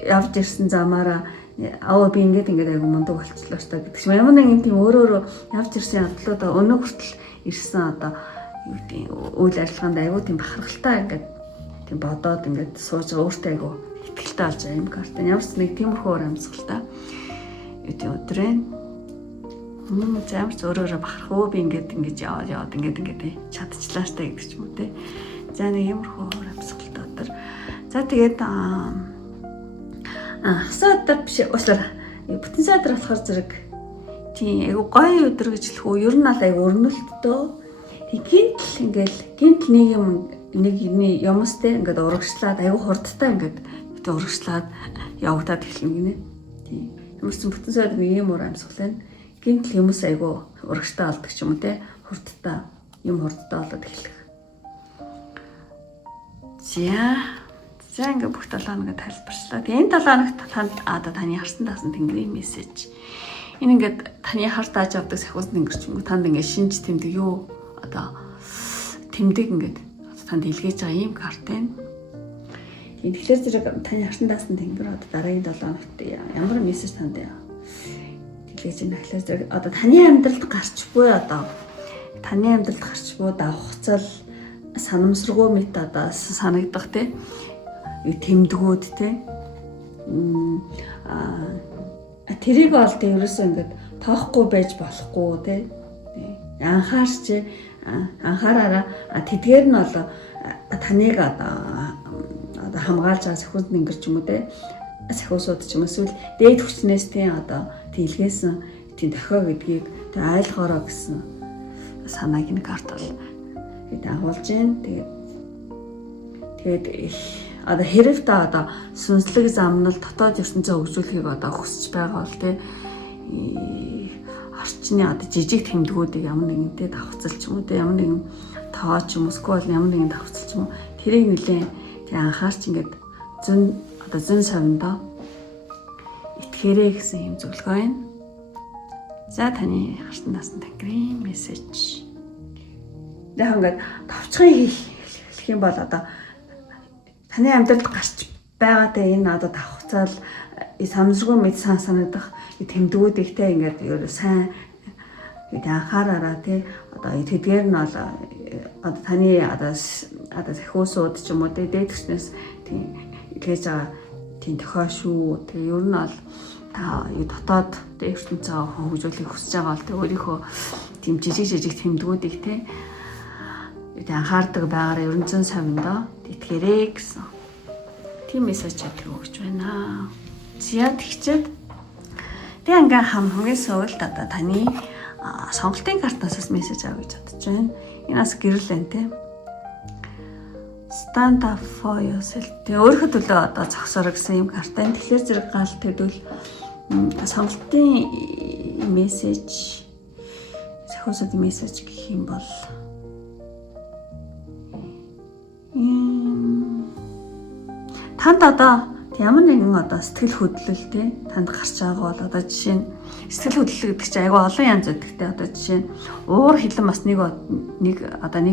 явж ирсэн замаараа би ингээд айгу мундаг болчихлоо ч гэдэг чинь ямар нэгэн тийм өөрөө явж ирсэн явдлуудаа өнөө хүртэл ирсэн одоо юу гэдэг үйл ажиллагаанд айгу тийм бахархалтай ингээд тийм бодоод ингээд сууж өөртөө айгу итгэлтэй болж байгаа юм карт. Ямар ч нэг тиймэрхүү уур амьсгалтай юу өдрөө. Заамарч өөрөөрөө бахарх уу би ингэж яваад ингээд чадчихлаа штэ гэдэг ч юм уу те. За нэг юмрхуу амьсгалтай өдөр. За тэгээд хасаа өдөр биш уучлаарай. Бүтэн садар болохоор зэрэг тийм айгу гоё өдөр гэж хэлэх үү. Ер нь бол айгу өрнөлтөө. Гинтл нэг юмстэй ингээд урагшлаад айгу хурдтай ингээд урагшлаад явагдаад эхэлнэ гинэ. Тийм. Юмс бүтэн садар нэг юм уур амьсгал байна. Гинтл юмс айгу урагштай болдог ч юм уу те. Хурдтай болоод эхлэх. За ингээд бүх 7 хоног тайлбарчлаа. Тэгээ энэ 7 хоногт таны харсан даасан тэнгэрийн мессеж. Энэ ингээд таны харт тааж авдаг сахиус тэнгэр ч юм уу танд ингээд шинж тэмдэг юу тэмдэг ингээд танд илгээж байгаа юм карт байна. Тэгэхээр зэрэг таны харсан даасан тэнгэр дараагийн 7 хоногт ямар мессеж танд илгээж байна гэхлээр зэрэг таны амьдралд гарч буй таны амьдралд гарч буй давхцал санамсаргуу мэт санагдах те тэмдгүүд те тэрийг бол тэ ерөөсөө ингээд тоохгүй байж болохгүй те анхаараараа тэдгээр нь бол таныг хамгаалж байгаа сахиус тэнгэр ч юм уу те сахиусууд ч юм эсвэл дээд хүчнээс тэлгээсэн тийм дохио гэдгийг ойлгоорой гэсэн санааг энэ карт бол агуулж байна. Тэгээд хэрэг сүнслэг замнал дотоод ертөнцөө хөгжүүлэхийг хүсэж байгаа бол тий орчны жижиг тэмдгүүдийг ямар нэгэнтэй давхцалч юм уу тий ямар нэгэн тоо ч юм уу эсвэл ямар нэгэн давхцалч юм уу тэрийг нэлээд тий анхаарч ингээд зөн савндаа итгээрэй гэсэн юм зөвлөгөө байна. За таны харсан даасан тэнгэрийн мессеж. Яг ингээд товчхон хэлэх юм бол таны амьдралд гарч байгаатай энэ давхцаал самсргүй мэд санагдах тэмдгүүдийг те ингээд сайн анхаараараа те тэдгээр нь таны сахиусууд ч юм уу дээд хүчнээс тийм илгээж байгаа тийм тохио шүү. Тэгээ ер нь бол та дотоод ертөнцөө хөгжүүлэхийг хүсэж байгаа бол тэг өөрийнхөө тийм жижиг тэмдгүүдийг те анхаардаг байгаараа ерөн зэн савндаа итгээрэй гэсэн тийм мессеж өгч байна. Зя тэгчээд тэг ингээ хамгийн сүүлд таны сонголтын картаас мессеж авах гэж бодож байна. Энэ бас гэрлэн те. Stand up for yourself. Тэг өөрийнхөө төлөө зогсоорой гэсэн юм карт байна. Тэгэхээр зэрэг гал тэгвэл сонголтын мессеж сахиусуудын мессеж гэх юм бол танд ямар нэгэн сэтгэл хөдлөл те танд гарч байгаа бол жишээ нь сэтгэл хөдлөл гэдэг чинь айгүй олон янз байдаг те жишээ нь уур хилэн бас нэг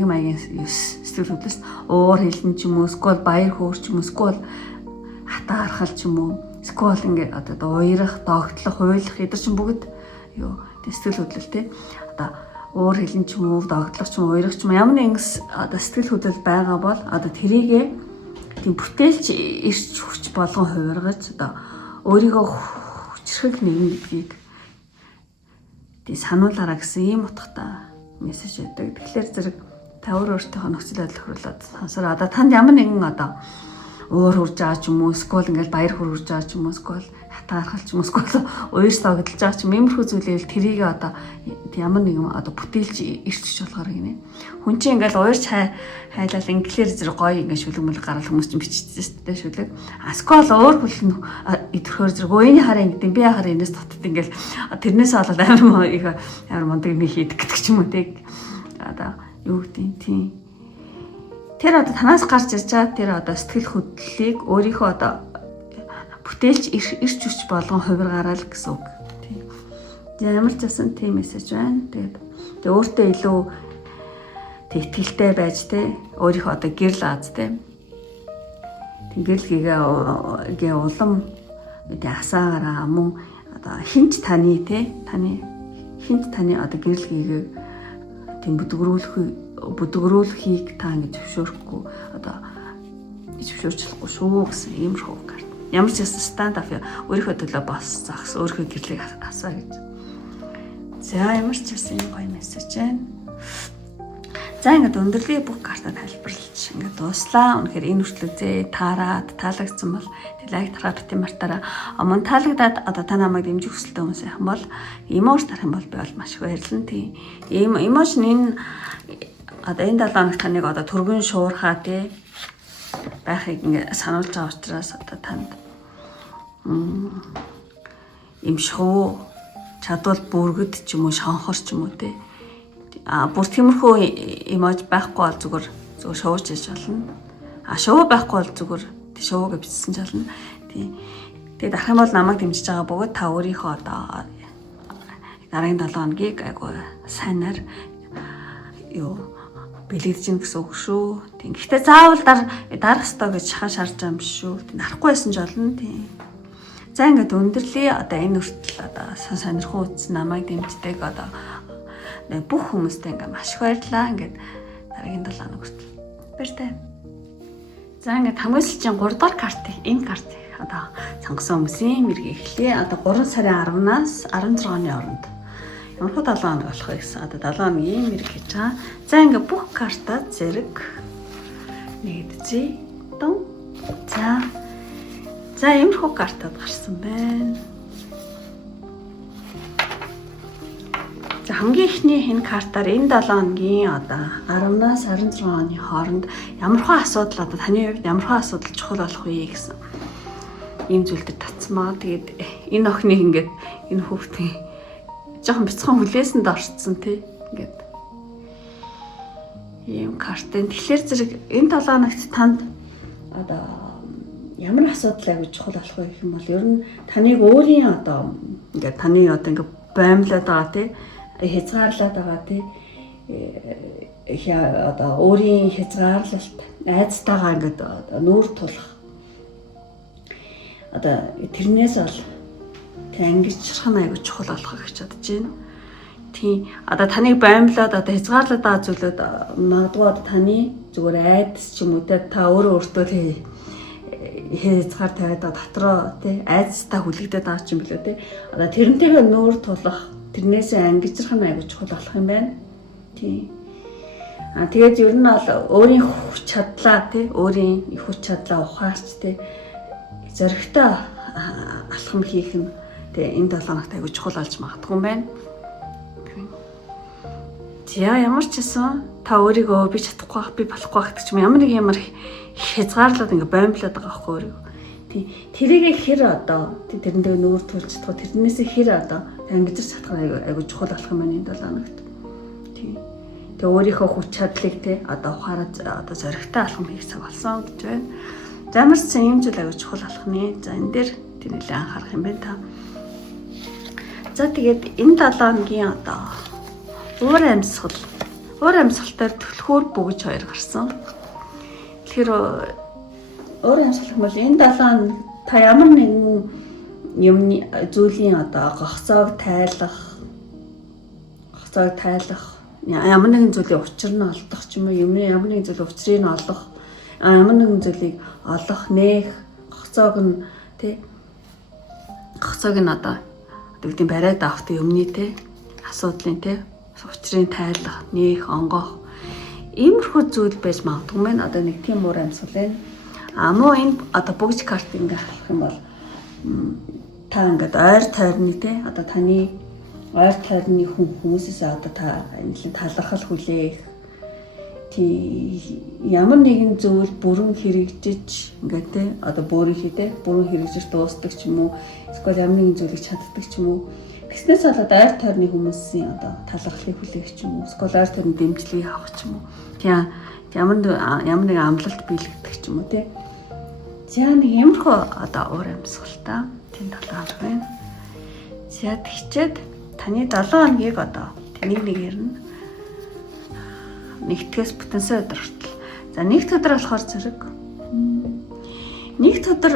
маягийн сэтгэл хөдлөлс уур хилэн ч юм уу эсвэл баяр хөөр ч юм уу эсвэл хатаа харахал ч юм уу эсвэл ингээд уярах, догтлох, хуйлах эдгээр чинь бүгд сэтгэл хөдлөл те уур хилэн ч юм уу догтлох ч юм уу уярах ч юм ямар нэгэн сэтгэл хөдлөл байгаа бол тэрийгэ тийм бүтээлч ирч хүч болгон хувиргаж өөрийгөө хүчрэх нэгэн гэдгийг тий сануулаараа гэсэн ийм утгатай мессеж өгдөг. Тэгэхээр зэрэг та өөртөөхөө нөхцөл байдал хөрлөд сонсороо танд ямар нэгэн уур хурж байгаа ч юм уу эсвэл ингээл баяр хурж байгаа ч юм уу эсвэл хатаархал ч юм уу эсвэл уяр согдолж байгаа ч юм иймэрхүү зүйлээл тэрийг ямар нэгэн бүтээлч ирчих болохоор гинэ. Хүн чинь ингээл уярч хайлал инглээр зэрэг гоё ингээд шүлэг гаргал хүмүүс чинь биччихсэн шүү дээ шүлэг. Эсвэл өөр хүлэн идэрхөөр зэрэг өөний хараа ингэдэм би хараа энэс дотд ингээл тэрнээс болоод амар мундаг нэг хийдэг гэдэг ч юм уу тэг. Юу гэдэг тийм. Тэр танаас гарч ирж байгаа тэр сэтгэл хөдлөлийг өөрийнхөө бүтээлч ирч хүч болгон хувиргаарай л гэсэн үг. Тийм. Ямар ч байсан тийм мессеж байна. Тэгээд өөртөө илүү итгэлтэй байж те өөрийнхөө гэрэл аз те. Гэрэл гээ улам асаагаараа мөн хинч таны те хинч таны гэрэл гээгээ тийм бүдгөрүүлэхийг та ингэж зөвшөөрөхгүй зөвшөөрчлөхгүй шүү гэсэн иймэрхүү карт. Ямар ч гэсэн stand up өөрийнхөө төлөө бос загс өөрийнхөө гэрлийг асаа гэж. За За ямар ч байсан гоё мессеж байна. За ингээд өндөрлөгийн бүх карта тайлбарлаж ингээд дууслаа. Үнэхээр энэ хүртэл үзээ таарад таалагдсан бол лайк тараад бити мартаараа. Мөн таалагдаад одоо та намайг дэмжих хүсэлтэй хүмүүс байх юм бол эмош тарах юм бол би бол маш их баярлалаа. Тийм. Эмош энэ одоо энэ 7 хоногт таныг одоо төргөн шуурхаа тий байхыг ингээд сануулж байгаа учраас одоо танд им шоу чадвал бүргэд ч юм уу шонхор ч юм уу тий бүр тиймэрхүү эмож байхгүй бол зүгээр шоуж яж болно. Шоу байхгүй бол зүгээр шоуг бичсэн ч болно. Тэгээд дарах юм бол намайг дэмжиж байгаа бөгөөд та өөрийнхөө одоо дараагийн 7 хоногийг айгу сайнаар бэлэгдэж гин гэсэн үг шүү. Тийм. Гэхдээ заавал дарах ёстой гэж шахаж байгаа юм шүү. Тийм. Дарахгүй байсан ч болно. Тийм. За ингээд өндөрлөе. Одоо энэ хүртэл одоо сонирхон үзсэн намайг дэмждэг одоо бүх хүмүүстээ ингээд маш их баярлалаа. Ингээд дараагийн 7 хоног хүртэл баяртай. За ингээд хамгийн сүүлчийн 3 дахь картыг энэ картыг одоо сонгосон хүмүүсийн мэргийг эхлэе. Одоо 3 сарын 10-наас 16-ны хооронд ямар хөө 7 хоног болох вэ гэсэн одоо 7 хоногийн мэрэг хийж байгаа. За ингээд бүх карта зэрэг нэгдэжээ. Дун. За иймэрхүү картад гарсан байна. За хамгийн ихний энэ картаар энэ 7 хоногийн одоо 10-наас 16 оны хооронд ямархуу асуудал одоо таны хувьд ямархуу асуудал чухал болох вэ гэсэн ийм зүйл들 татсмаа. Тэгээд энэ охиныг ингээд энэ хүүхдийн жоохон бяцхан хүлээсэнд орцсон тий ингээд ийм картын. Тэгэхээр зэрэг энэ 7 хоногт танд одоо ямар асуудал аягүй чухал болох вэ гэх юм бол ер нь таныг өөрийн одоо ингээд таны одоо ингээд баймлаад байгаа тий хязгаарлаад байгаа тий одоо өөрийн хязгаарлалт айцтайгаа ингээд нүүр тулах одоо тэрнээс бол ангижрах нь аягүй чухал болох гэж бодож байна. Тийм одоо таныг баймлаад одоо хязгаарлаад байгаа зүйлүүд магадгүй таны зүгээр айдас ч юм уу та өөртөө хязгаар тавиад дотроо тий айцтай хүлэгдээд байгаа ч юм билүү тий одоо тэрнтэйгээ нүүр тулах тэрнээсээ ангижрах нь аягүй чухал болох юм байна. Тийм. Тэгээд ер нь бол өөрийн хүч чадлаа тий өөрийн хүч чадлаа ухаарч тий зөрөгтэй алхам хийх нь тий энэ 7 хоногт аягүй чухал болж магадгүй юм байна. За ямар ч гэсэн та өөрийгөө би чадахгүй байх, би болохгүй байх гэж ямар нэг ямар хязгаарлаад ингээ баймлаад байгаа байхгүй өөрийгөө. Тий тэрийг хэр одоо тэрэндээ нүүр тулж чадах тэрнээсээ хэр одоо ангижирч чадах аягүй чухал болох юм байна энэ 7 хоногт. Тий. Тэгээ өөрийнхөө хүч чадлыг тий одоо ухаараад одоо зөрөгтэй алхам хийх цаг болсон гэж байна. За ямар ч юм зүйл аягүй чухал болох нэ. За энэ дээр тэр нэлээд анхаарах юм байна та. За тэгээд энэ 7 хоногийн одоо уур амьсгалтай төлхөөр бөгж 2 гарсан. Тэгэхээр уур амьсгал бол энэ 7 хоног та ямар нэгэн юмны зүйлийн одоо гогцоог тайлах ямар нэгэн зүйлийн учир нь олдох ч юм уу ямар нэгэн зүйлийн учрыг нь олох ямар нэгэн зүйлийг олох нээх гогцоог нь тий гогцоог нь одоо гэдэг бариад авах юмны тий асуудлын тий учрыг тайлах нээх онгох иймэрхүү зүйл байж магадгүй мэн одоо нэг тийм уур амьсгал байна. Муу энэ одоо бүгж карт ингээ харах юм бол та ингээд ойр тойрны тий одоо таны ойр тойрны хүмүүсээс одоо та нэлээд талархал хүлээх тий ямар нэгэн зүйл бүрэн хэрэгжиж ингээд тий одоо бүрэн хэрэгжиж дуустдаг ч юм уу эсвэл ямар нэгэн зүйлийг чаддаг ч юм уу тэгснээс болоод ойр тойрны хүмүүсийн одоо талархлыг хүлээх ч юм уу эсвэл ойр тойрны дэмжлэгийг авах ч юм уу тий ямар нэг амлалт биелэгдэх ч юм уу тий за нэг юмрхөө одоо уур амьсгалтай тийм 7 хоног байна. За тэгчээд таны 7 хоногийг одоо нэг ярина. Нэгтгэс бүтэнсэ өдөр хүртэл. За нэгд өдөр болохоор зэрэг нэгд өдөр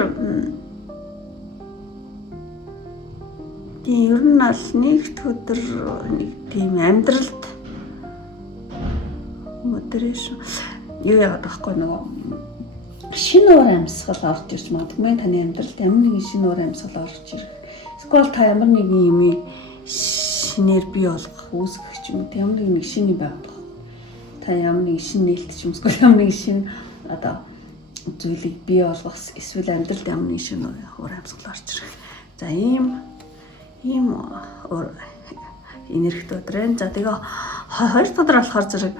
тийм ер нь бол нэгд өдөр нэг тийм амьдралд модерэшн юу яагаад байхгүй нөгөө шинэ уур амьсгал орж ирж магадгүй таны амьдралд ямар нэгэн шинэ уур амьсгал орж ирэх. Эсвэл та ямар нэгэн юмыг шинээр бий болгох үүсгэх ч юм уу ямар нэг шиний байдаг. Та ямар нэг шин нээлт ч юм уу ямар нэг шин одоо зүйлийг бий болгох эсвэл амьдралд ямар нэг шин уур амьсгал орж ирэх. За ийм энергит өдрэн. За тэгээ хоёр дахь өдөр болохоор зэрэг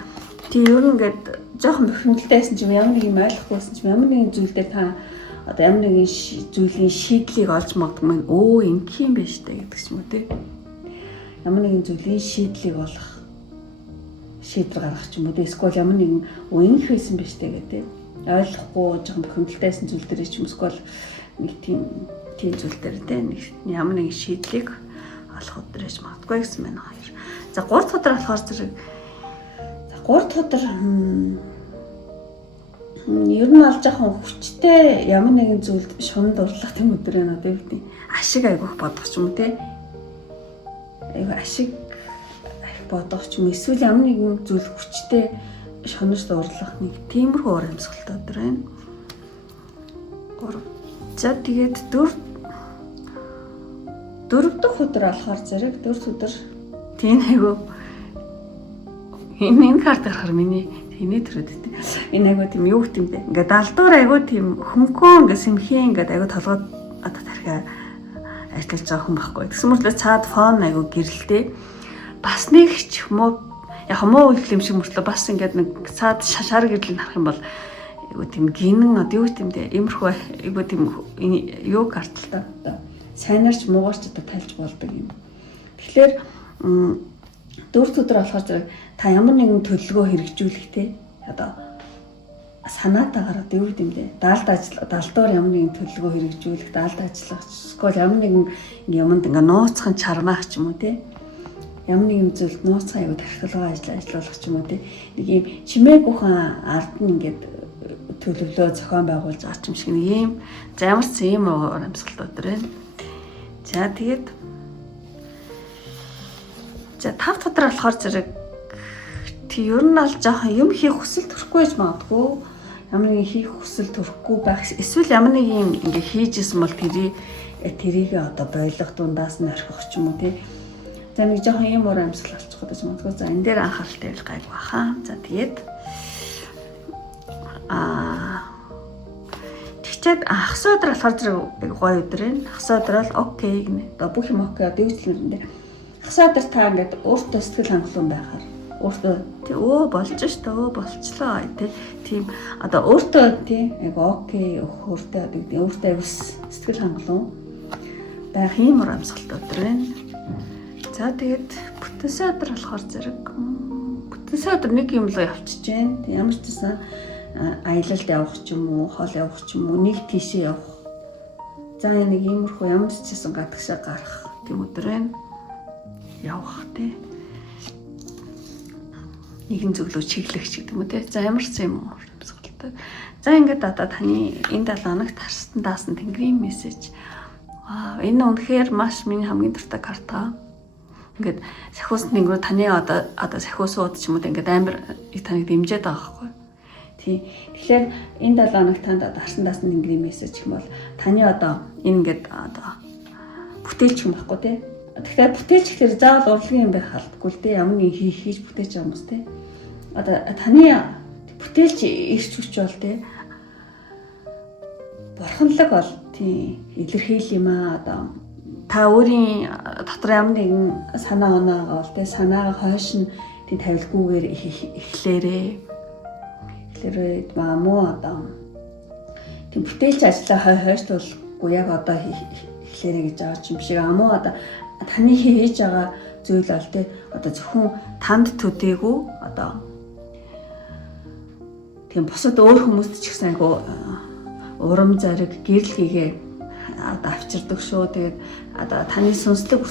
тий ер нь ингээд жоохон бухимдалтай байсан ч ямар нэг юм ойлгохгүйсэн ч ямар нэгэн зүйл дээр та одоо ямар нэгэн зүйлийн шийдлийг олж магадгүй өө ингэх юм байна штэ гэдэг ч юм уу тий. Ямар нэгэн зүйлийн шийдлийг олох шийдвэр гаргах ч юм уу тий. Эсвэл ямар нэгэн ингэх байсан байна штэ гэдэг ойлгохгүй жоохон бухимдалтайсэн зүйл дээр ч юм эсвэл нэг тийм зүйл дээр тий нэг ямар нэгэн шийдлийг олох өдрөөж магадгүй гэсэн байна хоёр. За 3 дахь өдөр болохоор зэрэг 3 дахь өдөр ер нь алж жоохон хүчтэй ямар нэгэн зүйлд шунад урлах тийм өдөр байна одоо юу гэдэг ашиг айгүйх бодох ч юм уу те айгүй ашиг бодох ч юм эсвэл ямар нэгэн зүйл хүчтэй шунаж урлах нэг тиймэрхүү уур амьсгалтай өдөр байна. 3. За тэгээд 4 дахь өдөр болохоор зэрэг 4 дахь өдөр тийм айгүй энэ карт гарахаар миний тэнэ төрөд тий. Энэ айгуу тийм юу гэм бэ? Ингээ далдуур айгуу тийм хөнгөн ингээ сэмхээ ингээ айгуу толгойд одоо тархиа ажиллаж байгаа хүн байхгүй. Тэгсэн мөртлөө цаад фон айгуу гэрэлтэй. Бас нэг ч муу яг муу үйл юм шиг мөртлөө бас ингээ нэг цаад шар гэрлийг харах юм бол айгуу тийм гинэн одоо юу гэм бэ? Иймэрхүү айгуу тийм юу карт л та. Одоо сайнарч муугарч одоо тайлж болдог юм. Тэгэхээр 4 өдөр болохоор зэрэг та ямар нэгэн төлөвлөгөө хэрэгжүүлэх те одоо санаатаагаар одоо юу гэм бэ? Далдуур ямар нэгэн төлөвлөгөө хэрэгжүүлэх, даалд ажиллах, эсвэл ямар нэгэн юмд ингээ нууцхан чармаах ч юм уу те. Ямар нэгэн зүйлд нууцхан аягүй тархилгаа ажиллуулах ч юм уу те. Нэг юм чимээгүйхэн ард нь ингээд төлөвлөө зохион байгуулж байгаа юм шиг нэг юм. За ямар ч юм уур амьсгалт өдөр байна. За тэгээд за 5 дахь өдөр болохоор зэрэг тий ер нь аль жоохон юм хийх хүсэл төрөхгүй гэж магадгүй ямар нэгэн хийх хүсэл төрөхгүй байх эсвэл ямар нэг юм ингээ хийжсэн бол тэрийг одоо бойлох дундаас нь орхих ч юм уу тий. За нэг жоохон юм уур амьсгал болчих гэж магадгүй. За энэ дээр анхааралтай байх гайг баха. За тэгээд тэгчээд хагас өдөр болохоор зэрэг гоё өдөр байна. Хагас өдөр бол окей гинэ. Одоо бүх юм окей одоо юу ч юм нэ. Хагас өдөр та ингээд өөртөө сэтгэл хангалуун байхаар өөртөө тий болж штэ болчлоо тий тийм одоо өөртөө тий айгу окей өөртөө өөртөө сэтгэл хангалуун байх юм уур амьсгалтай өдөр байна. За тэгээд бүтэнсэ өдөр болохоор зэрэг бүтэнсэ өдөр нэг юм л явчихж байна. Ямар ч гэсэн аялалд явах ч юм уу, хоол явах ч юм уу, нэг тийшээ явах. За нэг иймэрхүү ямар ч гэсэн гадагшаа гарах тийм өдөр байна. Явах тий. Нэгэн зөвлөө чиглэх ч гэдэг юм уу тий. За ямар ч юм амьсгалтай. За ингээд одоо таны энэ 7 хоногт харсан даасан тэнгэрийн мессеж. Энэ үнэхээр маш миний хамгийн дуртай карта. Ингээд сахиус тэнгэр таны одоо сахиусууд ч юм уу ингээд амар таныг дэмжиж байгаа байхгүй. Тий. Тэгэхээр энэ 7 хоногт танд харсан даасан тэнгэрийн мессеж гэх юм бол таны одоо энэ ингээд одоо бүтээлч юм байхгүй тий. Тэгэхээр бүтээлч гэхээр заавал урлагийн юм байх албагүй л дээ. Ямар нэг хийж бүтээж байгаа хүмүүс тий. Одоо таны бүтээлч ирч хүч бол тий. Бурханлаг бол тий илэрхийл юм аа одоо та өөрийн дотор ямар нэгэн санаа оноо бол тий санаагаа хойш нь тий тавилгүйгээр эхлээрээ муу одоо тий бүтээлч ажлаа хойшлуулахгүй яг одоо эхлээрээ гэж байгаа юм шиг муу одоо таны хийж байгаа зүйл бол тий одоо зөвхөн танд төдийгүй одоо тийм бусад өөр хүмүүст ч гэсэн айгу урам зориг гэрэл хийгээ одоо авчирдаг шүү. Тэгээд одоо таны сүнслэг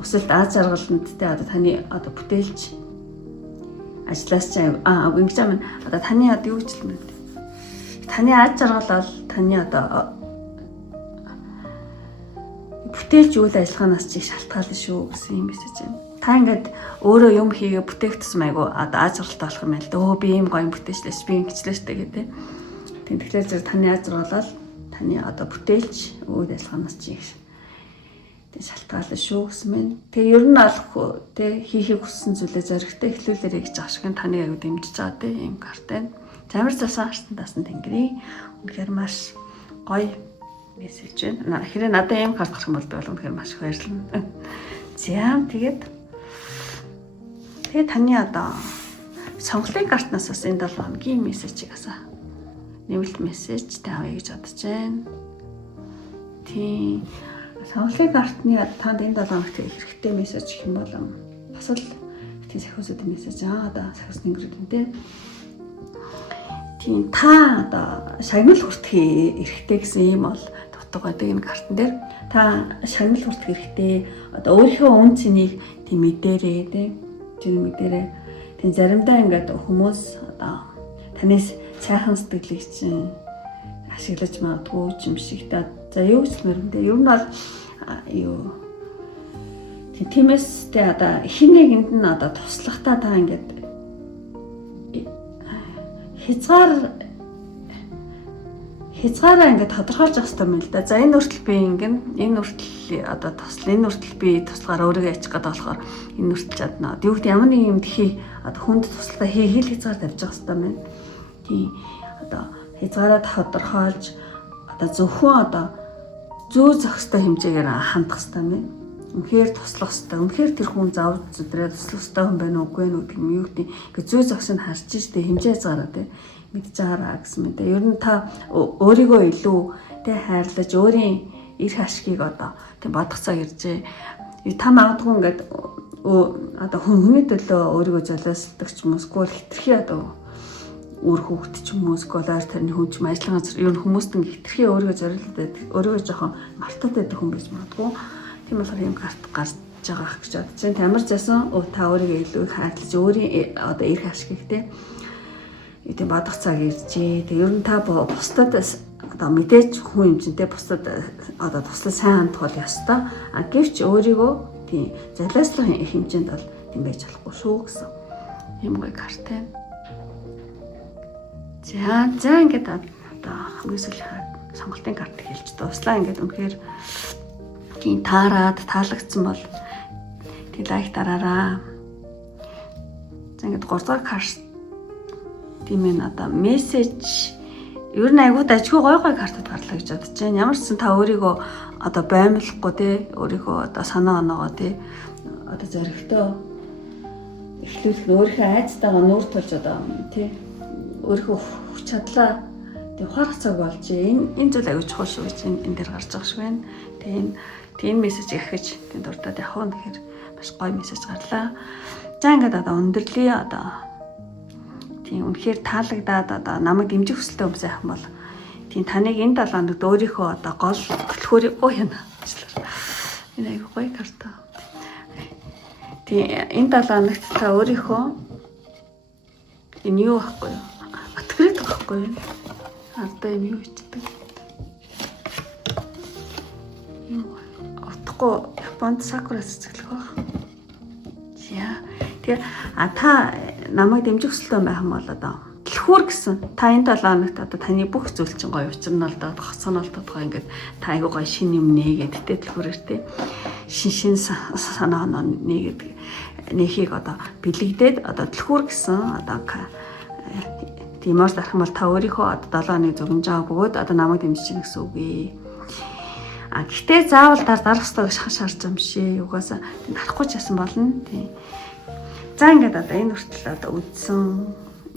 өсөлт аз жаргаланд тий одоо таны одоо бүтээлч ажлаас ч ингэж юм одоо таны одоо юу гэж хэлмэ. Таны аз жаргал бол таны одоо бүтээлч үйл ажиллагаанаас ч их шалтгаална шүү гэсэн юм мессеж байна. Та ингээд өөрөө юм хийгээ бүтээх тусам айгу одоо аз жаргалтай болох юм байна л да. Би ийм гоё бүтээчлээс би ингэчлээстэй гэдэг. Тэгэхээр зэрэг таны аз жаргал бол таны одоо бүтээлч үйл ажиллагаанаас ч их тэг шалтгаална шүү гэсэн мэн. Тэг ер нь алах тэг хийхийг хүссэн зүйлээ зоригтой эхлүүлээрэй гэж байгаа шиг таны аяг дэмжиж байгаа тэг ийм карт байна. Замар засан хартан дасан тэнгэрийн үнэхээр маш гоё мессеж байна. Хэрэг надад ийм карт гарах юм бол би үнэхээр маш их баярлалаа. За тэгээд таны одоо сонголтын картнаас бас энэ 7 хоногийн мессежийг асаа нэмэлт мессежтэй авъя гэж бодож байна. Тийм. Сонголтын картны танд энэ 7 хоногт хэрэгтэй мессеж гэх юм бол бас л тийм сахиусуудын мессеж одоо сахиусны ингэрүүдтэй. Тийм та одоо шагнал хүртэх эрхтэй гэсэн юм бол дутуу байдаг энэ картн дээр та шагнал хүртэх эрхтэй одоо өөрийнхөө үн цэнийг тийм мэдэрээ тийм мэдэрээ тийм заримдаа ингээд хүмүүс одоо танаас сайхан сэтгэлийг чинь ашиглаж магадгүй юм шигтэй. За юу гэж мөрөндөө ер нь бол юу тиймээс тэ одоо хин нэгэнд нь одоо туслахтаа та ингээд хязгаараа ингээд тодорхойлж авах хэрэгтэй юм л да. За энэ үртэл би ингэн энэ үртэл одоо тусал энэ үртэл би туслахаар өөрийгөө яачих гээд болохоор энэ үртэл чадна. Юу гэдэг ямар нэг юм тхий одоо хүнд туслахаа хэл хязгаар тавьж явах хэрэгтэй байна. Тийм одоо хязгаараа тодорхойлж одоо зөвхөн одоо зүү зохистой хэмжээгээр хандах хэрэгтэй байна. Үнэхээр туслах хэрэгтэй. Үнэхээр тэр хүн зав зүдрээ туслах хэрэгтэй хүн байна уугүй нүг юм юу гэдэг ингээд зүү зохисыг харж штэ хэмжээ хязгаараа тийм мэдж байгаараа гэсэн мэт. Ер нь та өөрийгөө илүү тэ хайрлаж өөрийн эрх ашгийг одоо тийм бодох цаг иржээ. Та магадгүй ингээд одоо хүний төлөө өөрийгөө золиослдог ч юм уу эсвэл хитрхи одоо өөр хүүхэд ч юм уу эсвэл ойр тарны хүн ч юм ажлын газар ер нь хүмүүст ингээд хитрхи өөрийгөө зориулдаг өөрийгөө жоохон мартаад байдаг хүн байж магадгүй. Тийм болохоор юм карт гарч байгаа гэж бодож байна. Тамир засан та өөрийгөө илүү хайрлаж өөрийн одоо эрх ашгийг тэ тийм бодох цаг иржээ. Тэг ер нь та бусдад одоо мэдээж хүн хэмжинтэй бусдад одоо туслах сайн хандах бол ёстой. Гэвч өөрийгөө тийм золиослох хэмжээнд бол тийм байж болохгүй шүү гэсэн юм гоё карт байна. За ингээд одоо хамгийн сүүлийн сонголтын карт хэлж дуслаа. Ингээд үнэхээр тийм таарад таалагдсан бол тийм лайк дараараа. За ингээд 3 дахь карт тийм ээ одоо мессеж ер нь айгууд ажгүй гой картууд гарлаа гэж бодож байна. Ямар ч сан та өөрийгөө одоо баймлахгүй те өөрийгөө одоо санаа оноогоо те одоо зоригтой эхлүүлэх өөрийнхөө айцтайгаа нүүр тулж одоо те өөрийнхөө хүч чадлаа тэг ухаарах цаг болж энэ зүйл аягүй чухал шүү гэж энэ дээр гарч байгаа шиг байна. Тэгээ энэ мессеж ахиж тэнд дуртад явах нь тэгэхээр маш гоё мессеж гарлаа. За ингээд одоо өндөрлөе одоо тийм үнэхээр таалагдаад одоо намайг дэмжих хүсэлтэй хүмүүс байх юм бол тийм таныг энэ 7 хоногт өөрийнхөө одоо гол төлхөөрөө яана. Энэ аягүй гоё карта. Тийм энэ 7 хоногт та өөрийнхөө энэ юу байхгүй юу? Открыт байхгүй юу? Ардаа юм юу хийдэг? Юу утгагүй Японд сакура цэцэглэх баг. За тэгээ та намайг дэмжих хүсэлтэй байх юм бол одоо дэлхүүр гэсэн та энэ 7 хоногт одоо таны бүх зүйл чинь гоё учирналдаад хоцоноолтод гоё ингээд та айгуу гоё шин юм нээгээд тэ дэлхүүрээр тэ шин санаа нээхийг одоо бэлэгдээд одоо дэлхүүр гэсэн одоо тиймээс дарах юм бол та өөрийнхөө одоо 7 хоног зөвмж байгаа бөгөөд одоо намайг дэмжиж гин гэсэн үг ээ. Гэхдээ заавал дарах ёстой гэж шаарч юм шээ. Угаасаа дарахгүй ч ясан болно тийм. За ингээд одоо энэ хүртэл одоо үдсэн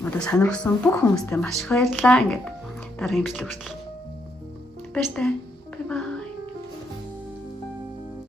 одоо сонирхсан бүх хүмүүстээ маш их баярлалаа. Ингээд дараагийн бичлэг хүртэл баяртай. Бай бай.